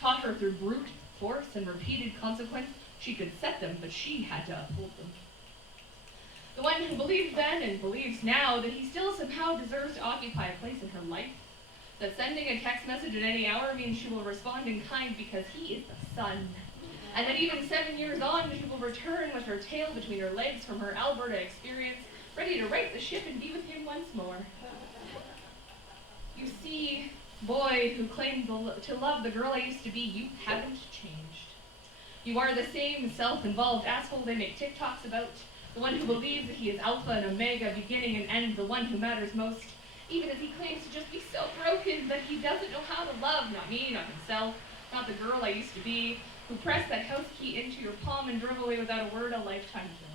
taught her through brute force and repeated consequence she could set them, but she had to uphold them. The one who believed then and believes now that he still somehow deserves to occupy a place in her life, that sending a text message at any hour means she will respond in kind because he is the sun, and that even 7 years on she will return with her tail between her legs from her Alberta experience, ready to right the ship and be with him once more. You see, boy who claimed to love the girl I used to be, you haven't changed. You are the same self-involved asshole they make TikToks about, the one who believes that he is alpha and omega, beginning and end, the one who matters most, even as he claims to just be so broken that he doesn't know how to love, not me, not himself, not the girl I used to be, who pressed that house key into your palm and drove away without a word a lifetime ago.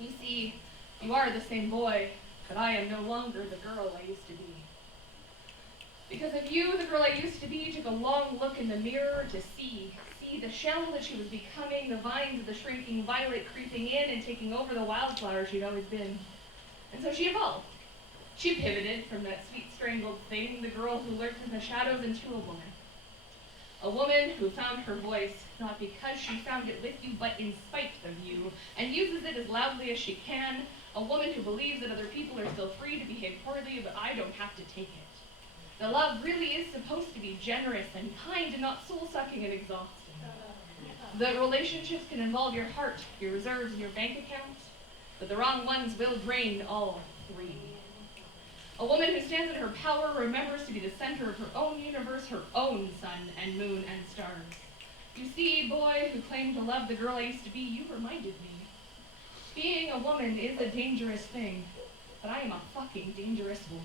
You see, you are the same boy, but I am no longer the girl I used to be. Because of you, the girl I used to be took a long look in the mirror to see the shell that she was becoming, the vines of the shrinking violet creeping in and taking over the wildflower she'd always been. And so she evolved. She pivoted from that sweet strangled thing, the girl who lurked in the shadows, into a woman. A woman who found her voice, not because she found it with you, but in spite of you, and uses it as loudly as she can. A woman who believes that other people are still free to behave poorly, but I don't have to take it. The love really is supposed to be generous and kind and not soul-sucking and exhausting. The relationships can involve your heart, your reserves, and your bank account. but the wrong ones will drain all three. A woman who stands in her power remembers to be the center of her own universe, her own sun and moon and stars. You see, boy who claimed to love the girl I used to be, you reminded me. Being a woman is a dangerous thing, but I am a fucking dangerous woman.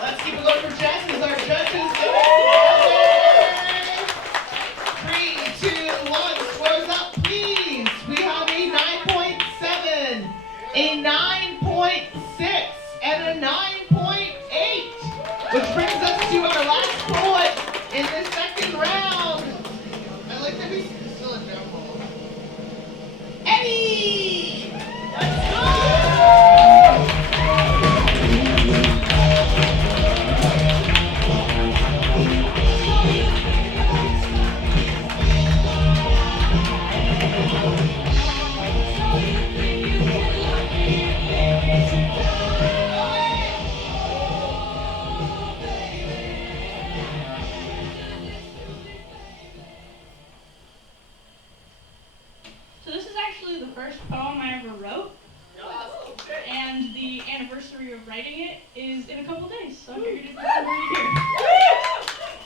Let's keep it going for Jess as our judges. 3, 2, 1, scores up, please. We have a 9.7, a 9.6, and a 9.8, which brings us to our last poet in this second round. I like that we still have Gimbal. Eddie! Let's go! So this is actually the first poem I ever wrote, and the anniversary of writing it is in a couple days, so I figured it's time for you here.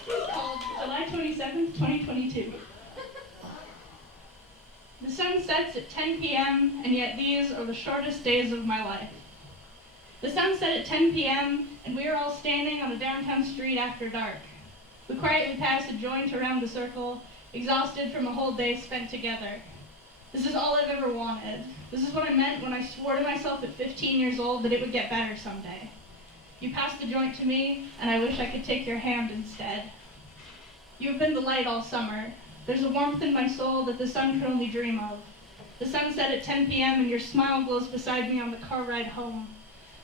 It's called July 27th, 2022. The sun sets at 10 p.m., and yet these are the shortest days of my life. The sun set at 10 p.m., and we are all standing on a downtown street after dark. We quietly pass a joint around the circle, exhausted from a whole day spent together. This is all I've ever wanted. This is what I meant when I swore to myself at 15 years old that it would get better someday. You passed the joint to me, and I wish I could take your hand instead. You've been the light all summer. There's a warmth in my soul that the sun could only dream of. The sun set at 10 p.m. and your smile glows beside me on the car ride home.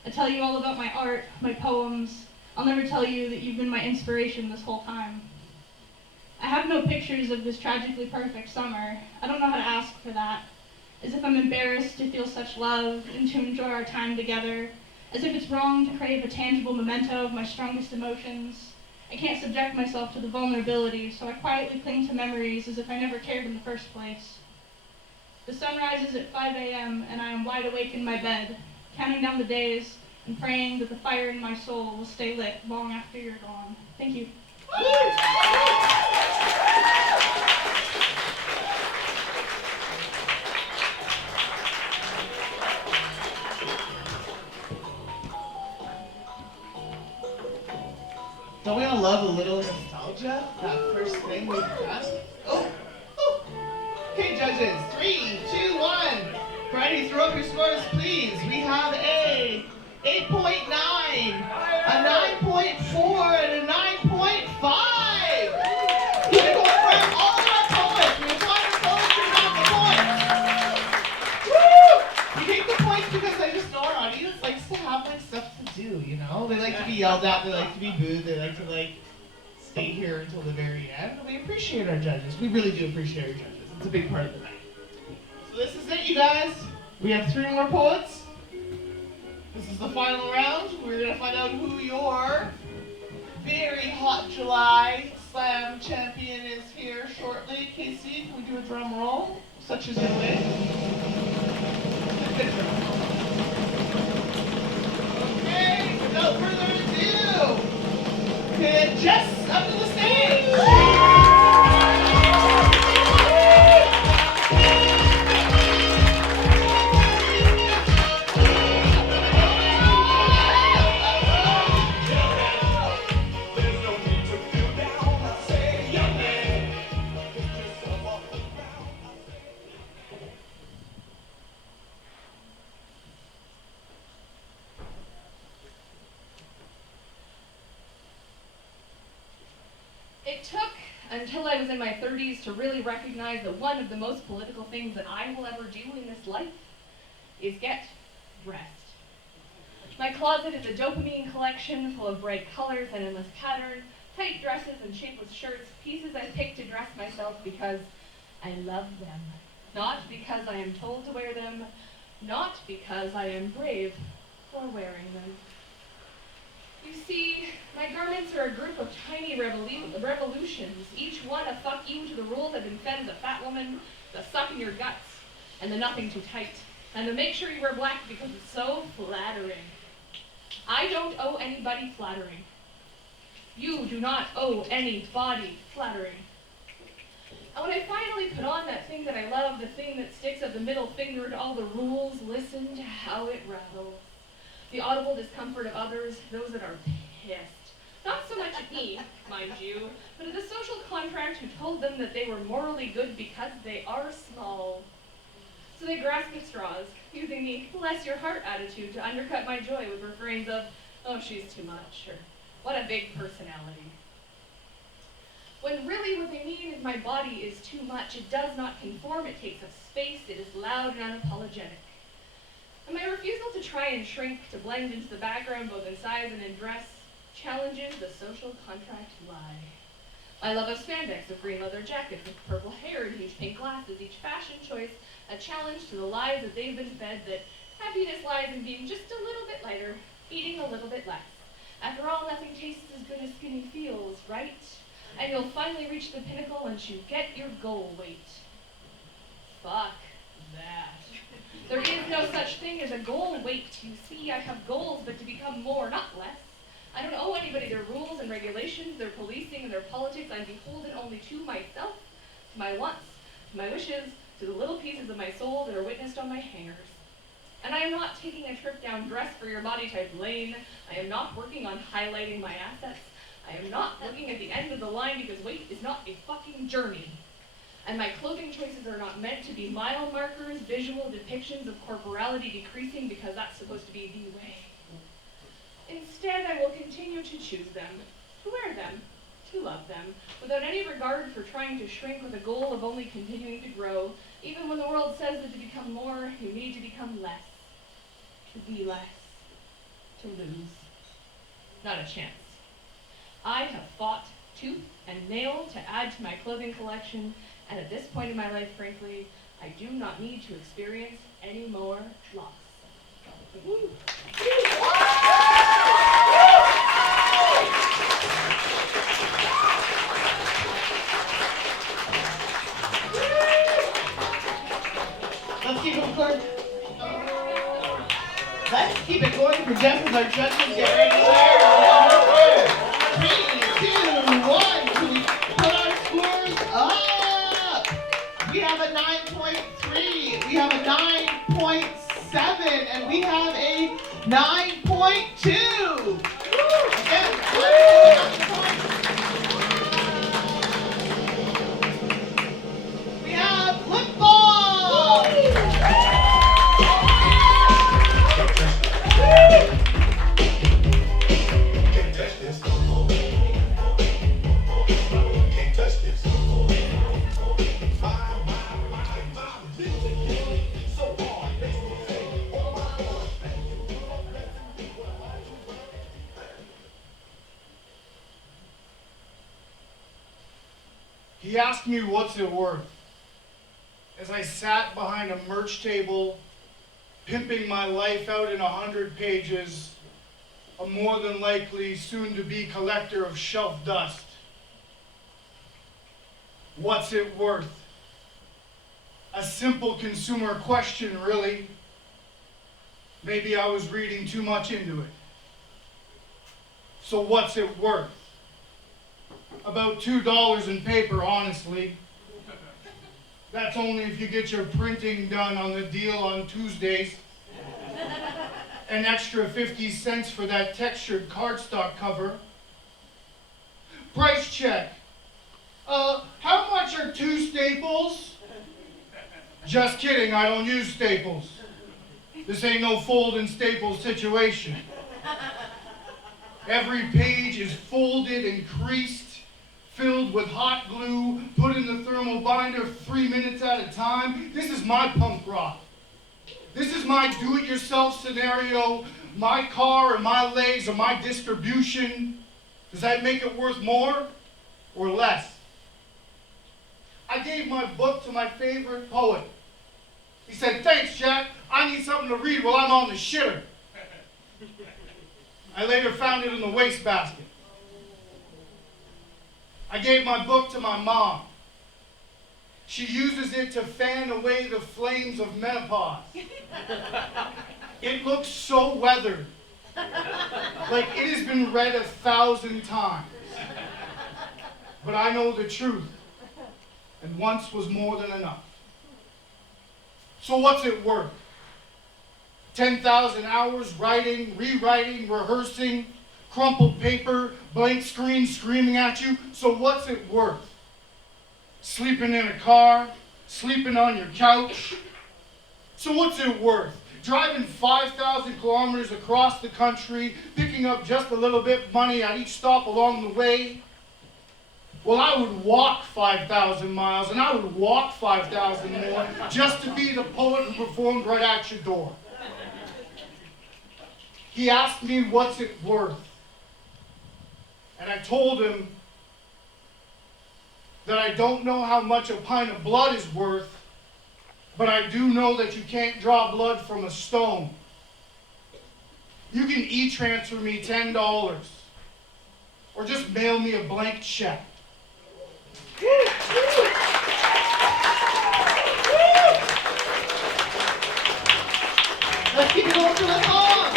I tell you all about my art, my poems. I'll never tell you that you've been my inspiration this whole time. I have no pictures of this tragically perfect summer. I don't know how to ask for that. As if I'm embarrassed to feel such love and to enjoy our time together. As if it's wrong to crave a tangible memento of my strongest emotions. I can't subject myself to the vulnerability, so I quietly cling to memories as if I never cared in the first place. The sun rises at 5 a.m. and I am wide awake in my bed, counting down the days and praying that the fire in my soul will stay lit long after you're gone. Thank you. Don't we all love a little nostalgia? That first thing we've done? Oh! Okay, judges, 3, 2, 1. Friday, throw up your scores, please. We have a 8.9, a 9.4, and a 9.5. We're going for all of our poets. We're trying to poetry, not the points. Woo! You take the points because I just know our audience likes to have like stuff to do, you know? They like to be yelled at, they like to be booed, they like to like stay here until the very end. We appreciate our judges. We really do appreciate our judges. It's a big part of the night. So this is it, you guys. We have 3 more poets. This is the final round. We're gonna find out who your very hot July slam champion is here shortly. Casey, can we do a drum roll? Such is your wish. Good drum roll. Okay, without further ado, can Jess up to the stage. It took until I was in my 30s to really recognize that one of the most political things that I will ever do in this life is get dressed. My closet is a dopamine collection full of bright colors and endless pattern, tight dresses and shapeless shirts, pieces I pick to dress myself because I love them. Not because I am told to wear them, not because I am brave for wearing them. You see, my garments are a group of tiny revolutions, each one a fuck you to the rules I've been fed as a fat woman, the suck in your guts, and the nothing too tight, and the make sure you wear black because it's so flattering. I don't owe anybody flattering. You do not owe anybody flattering. And when I finally put on that thing that I love, the thing that sticks up the middle finger to all the rules, listen to how it rattles. The audible discomfort of others, those that are pissed. Not so much at me, mind you, but at the social contract who told them that they were morally good because they are small. So they grasp at straws, using the bless your heart attitude to undercut my joy with refrains of, oh, she's too much, or what a big personality. When really what they mean is my body is too much, it does not conform, it takes up space, it is loud and unapologetic. And my refusal to try and shrink, to blend into the background both in size and in dress, challenges the social contract lie. My love of spandex, of green leather jackets, with purple hair and huge pink glasses, each fashion choice a challenge to the lies that they've been fed, that happiness lies in being just a little bit lighter, eating a little bit less. After all, nothing tastes as good as skinny feels, right? And you'll finally reach the pinnacle once you get your goal weight. Fuck that. There is no such thing as a goal weight. You see, I have goals, but to become more, not less. I don't owe anybody their rules and regulations, their policing and their politics. I'm beholden only to myself, to my wants, to my wishes, to the little pieces of my soul that are witnessed on my hangers. And I am not taking a trip down dress for your body type lane. I am not working on highlighting my assets. I am not looking at the end of the line because weight is not a fucking journey. And my clothing choices are not meant to be mile markers, visual depictions of corporality decreasing because that's supposed to be the way. Instead, I will continue to choose them, to wear them, to love them, without any regard for trying to shrink with a goal of only continuing to grow, even when the world says that to become more, you need to become less, to be less, to lose. Not a chance. I have fought tooth and nail to add to my clothing collection, and at this point in my life, frankly, I do not need to experience any more loss. Woo. Let's keep it going. Let's keep it going for just as our judges get ready to wear. 3, 2, 1. Can we put our scores up? We have a 9.3. We have a 9.7. And we have a 9.2. Again, we have football. He asked me what's it worth. As I sat behind a merch table, pimping my life out in 100 pages, a more than likely soon-to-be collector of shelf dust. What's it worth? A simple consumer question, really. Maybe I was reading too much into it. So what's it worth? About $2 in paper, honestly. That's only if you get your printing done on the deal on Tuesdays. An extra 50 cents for that textured cardstock cover. Price check. How much are 2 staples? Just kidding, I don't use staples. This ain't no fold and staple situation. Every page is folded and creased, filled with hot glue, put in the thermal binder 3 minutes at a time. This is my punk rock. This is my do-it-yourself scenario, my car or my legs or my distribution. Does that make it worth more or less? I gave my book to my favorite poet. He said, "Thanks, Jack. I need something to read while I'm on the shitter." I later found it in the wastebasket. I gave my book to my mom. She uses it to fan away the flames of menopause. It looks so weathered, like it has been read 1,000 times. But I know the truth, and once was more than enough. So what's it worth? 10,000 hours writing, rewriting, rehearsing, crumpled paper, blank screen screaming at you. So what's it worth? Sleeping in a car, sleeping on your couch. So what's it worth? Driving 5,000 kilometers across the country, picking up just a little bit of money at each stop along the way. Well, I would walk 5,000 miles, and I would walk 5,000 more just to be the poet who performed right at your door. He asked me, what's it worth? And I told him that I don't know how much a pint of blood is worth, but I do know that you can't draw blood from a stone. You can e-transfer me $10, or just mail me a blank check. Let's keep it going to the song.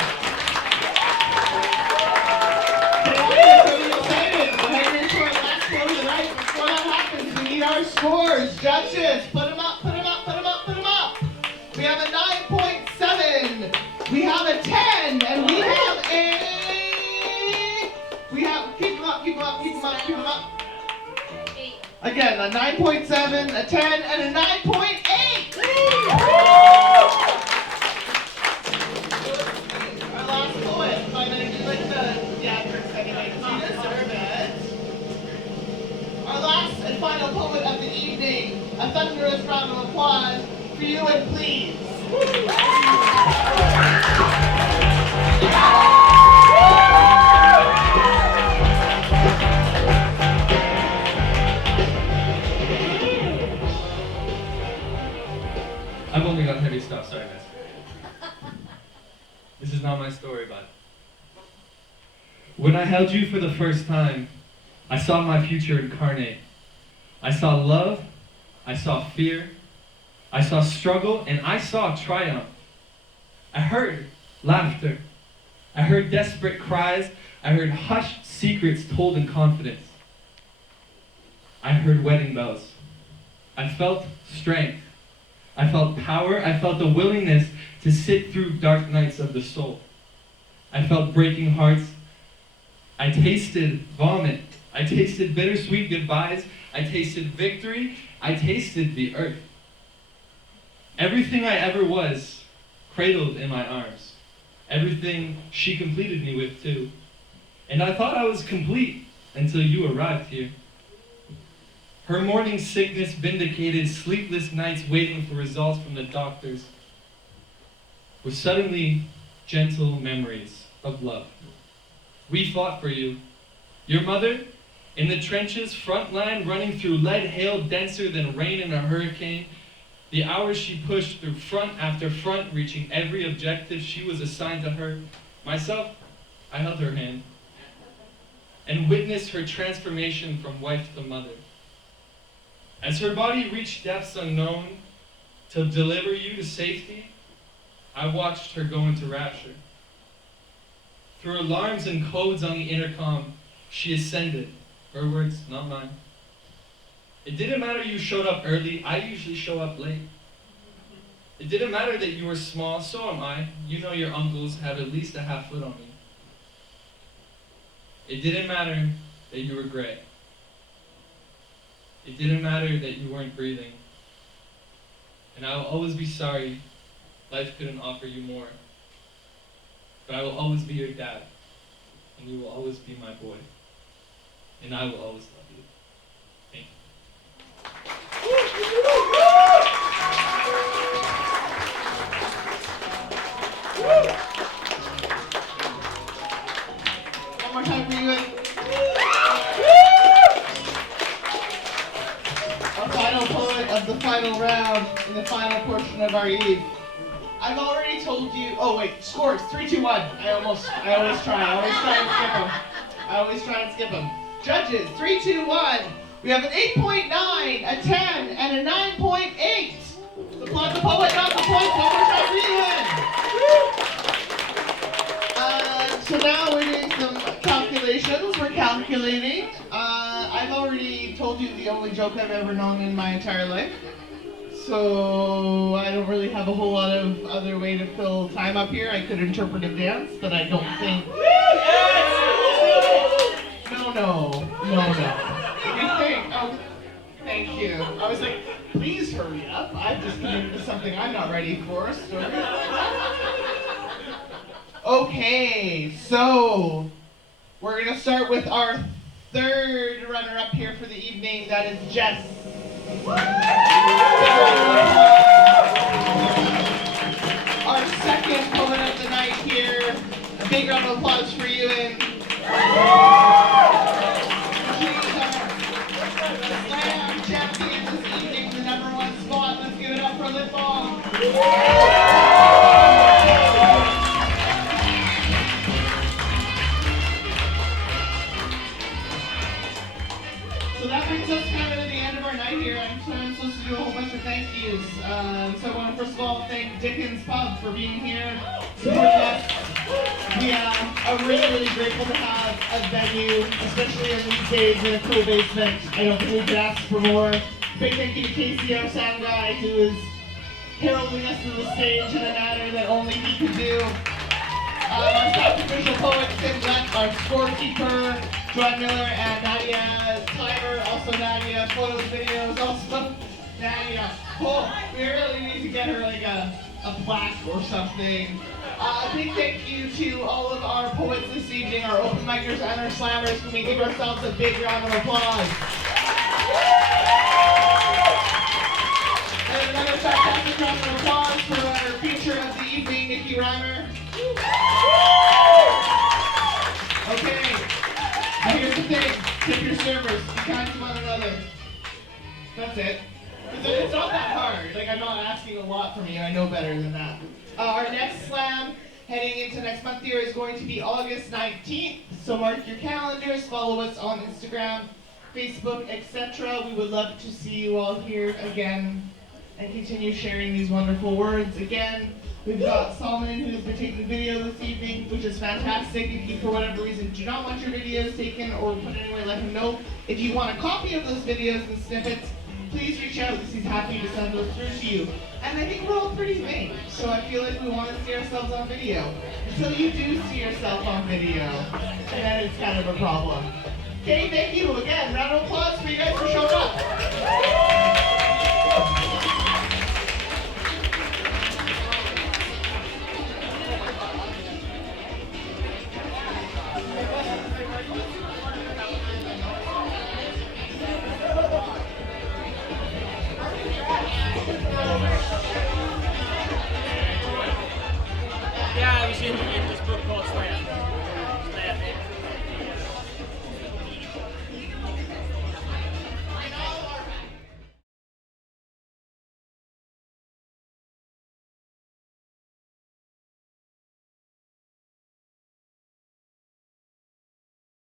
Before that happens, we need our scores. Judges, put them up, put them up, put them up, put them up. We have a 9.7. We have a 10, and we have keep them up, keep them up, keep them up, keep them up. Again, a 9.7, a 10, and a 9.8. Our last poet, if I'm going to do like the theatrics anyway, because you deserve it. Our last and final poet of the evening, a thunderous round of applause for you, and please. I've only got heavy stuff, sorry guys. This is not my story, but when I held you for the first time, I saw my future incarnate. I saw love, I saw fear, I saw struggle, and I saw triumph. I heard laughter. I heard desperate cries. I heard hushed secrets told in confidence. I heard wedding bells. I felt strength. I felt power. I felt the willingness to sit through dark nights of the soul. I felt breaking hearts. I tasted vomit. I tasted bittersweet goodbyes. I tasted victory. I tasted the earth. Everything I ever was, cradled in my arms. Everything she completed me with, too. And I thought I was complete until you arrived here. Her morning sickness vindicated, sleepless nights waiting for results from the doctors were suddenly gentle memories of love. We fought for you. Your mother, in the trenches, front line, running through lead hail denser than rain in a hurricane. The hours she pushed through front after front, reaching every objective she was assigned to her. Myself, I held her hand and witnessed her transformation from wife to mother. As her body reached depths unknown to deliver you to safety, I watched her go into rapture. Through alarms and codes on the intercom, she ascended. Her words, not mine. It didn't matter you showed up early, I usually show up late. It didn't matter that you were small, so am I. You know your uncles have at least a half foot on me. It didn't matter that you were gray. It didn't matter that you weren't breathing. And I will always be sorry life couldn't offer you more. But I will always be your dad. And you will always be my boy. And I will always love you. Thank One more time for you. Our final poet of the final round in the final portion of our eve. I've already told you. Oh wait, scores 3, 2, 1. I always try and skip them. I always try and skip them. Judges, 3, 2, 1. We have an 8.9, a 10, and a 9.8. The plot the poet got the point. One more time for you, Lynn. So now we're doing some calculations. We're calculating. I've already told you the only joke I've ever known in my entire life. So I don't really have a whole lot of other way to fill time up here. I could interpret a dance, but I don't think. No. You think? Oh, thank you. I was like, please hurry up. I've just committed to something I'm not ready for. Sorry. Okay, so we're gonna start with our third runner-up here for the evening. That is Jess. Our second poet of the night here. A big round of applause for you. And she's our slam champion this evening, the #1 spot. Let's give it up for Lip Bong. So that brings us kind of to the end of our night here. I'm supposed to do a whole bunch of thank yous. So I want to first of all thank Dickens Pub for being here, supporting us. We are really grateful to have a venue, especially in these days in a cool basement. I don't think we could ask for more. Big thank you to Casey, our sound guy, who is heralding us to the stage in a manner that only he could do. Our self-official poet, Tim Lett, our scorekeeper, John Miller, and Nadia Timer, also Nadia, photos, videos, also Nadia. Oh, we really need to get her like a plaque or something. A big thank you to all of our poets this evening, our open micers and our slammers. Can we give ourselves a big round of applause? And another fantastic round of applause for our feature of the evening, Nikki Reimer. Okay, now here's the thing, tip your servers, be kind to one another. That's it. It's not that hard, like I'm not asking a lot from you, I know better than that. Our next slam, heading into next month here, is going to be August 19th, so mark your calendars, follow us on Instagram, Facebook, etc. We would love to see you all here again and continue sharing these wonderful words. Again, we've got Salman, who's been taking the video this evening, which is fantastic. If you, for whatever reason, do not want your videos taken or put anywhere, let him know. If you want a copy of those videos and snippets, please reach out because he's happy to send those through to you. And I think we're all pretty vain, so I feel like we want to see ourselves on video. Until you do see yourself on video, and then it's kind of a problem. Okay, thank you again. Round of applause for you guys for showing up. Yeah, I was in.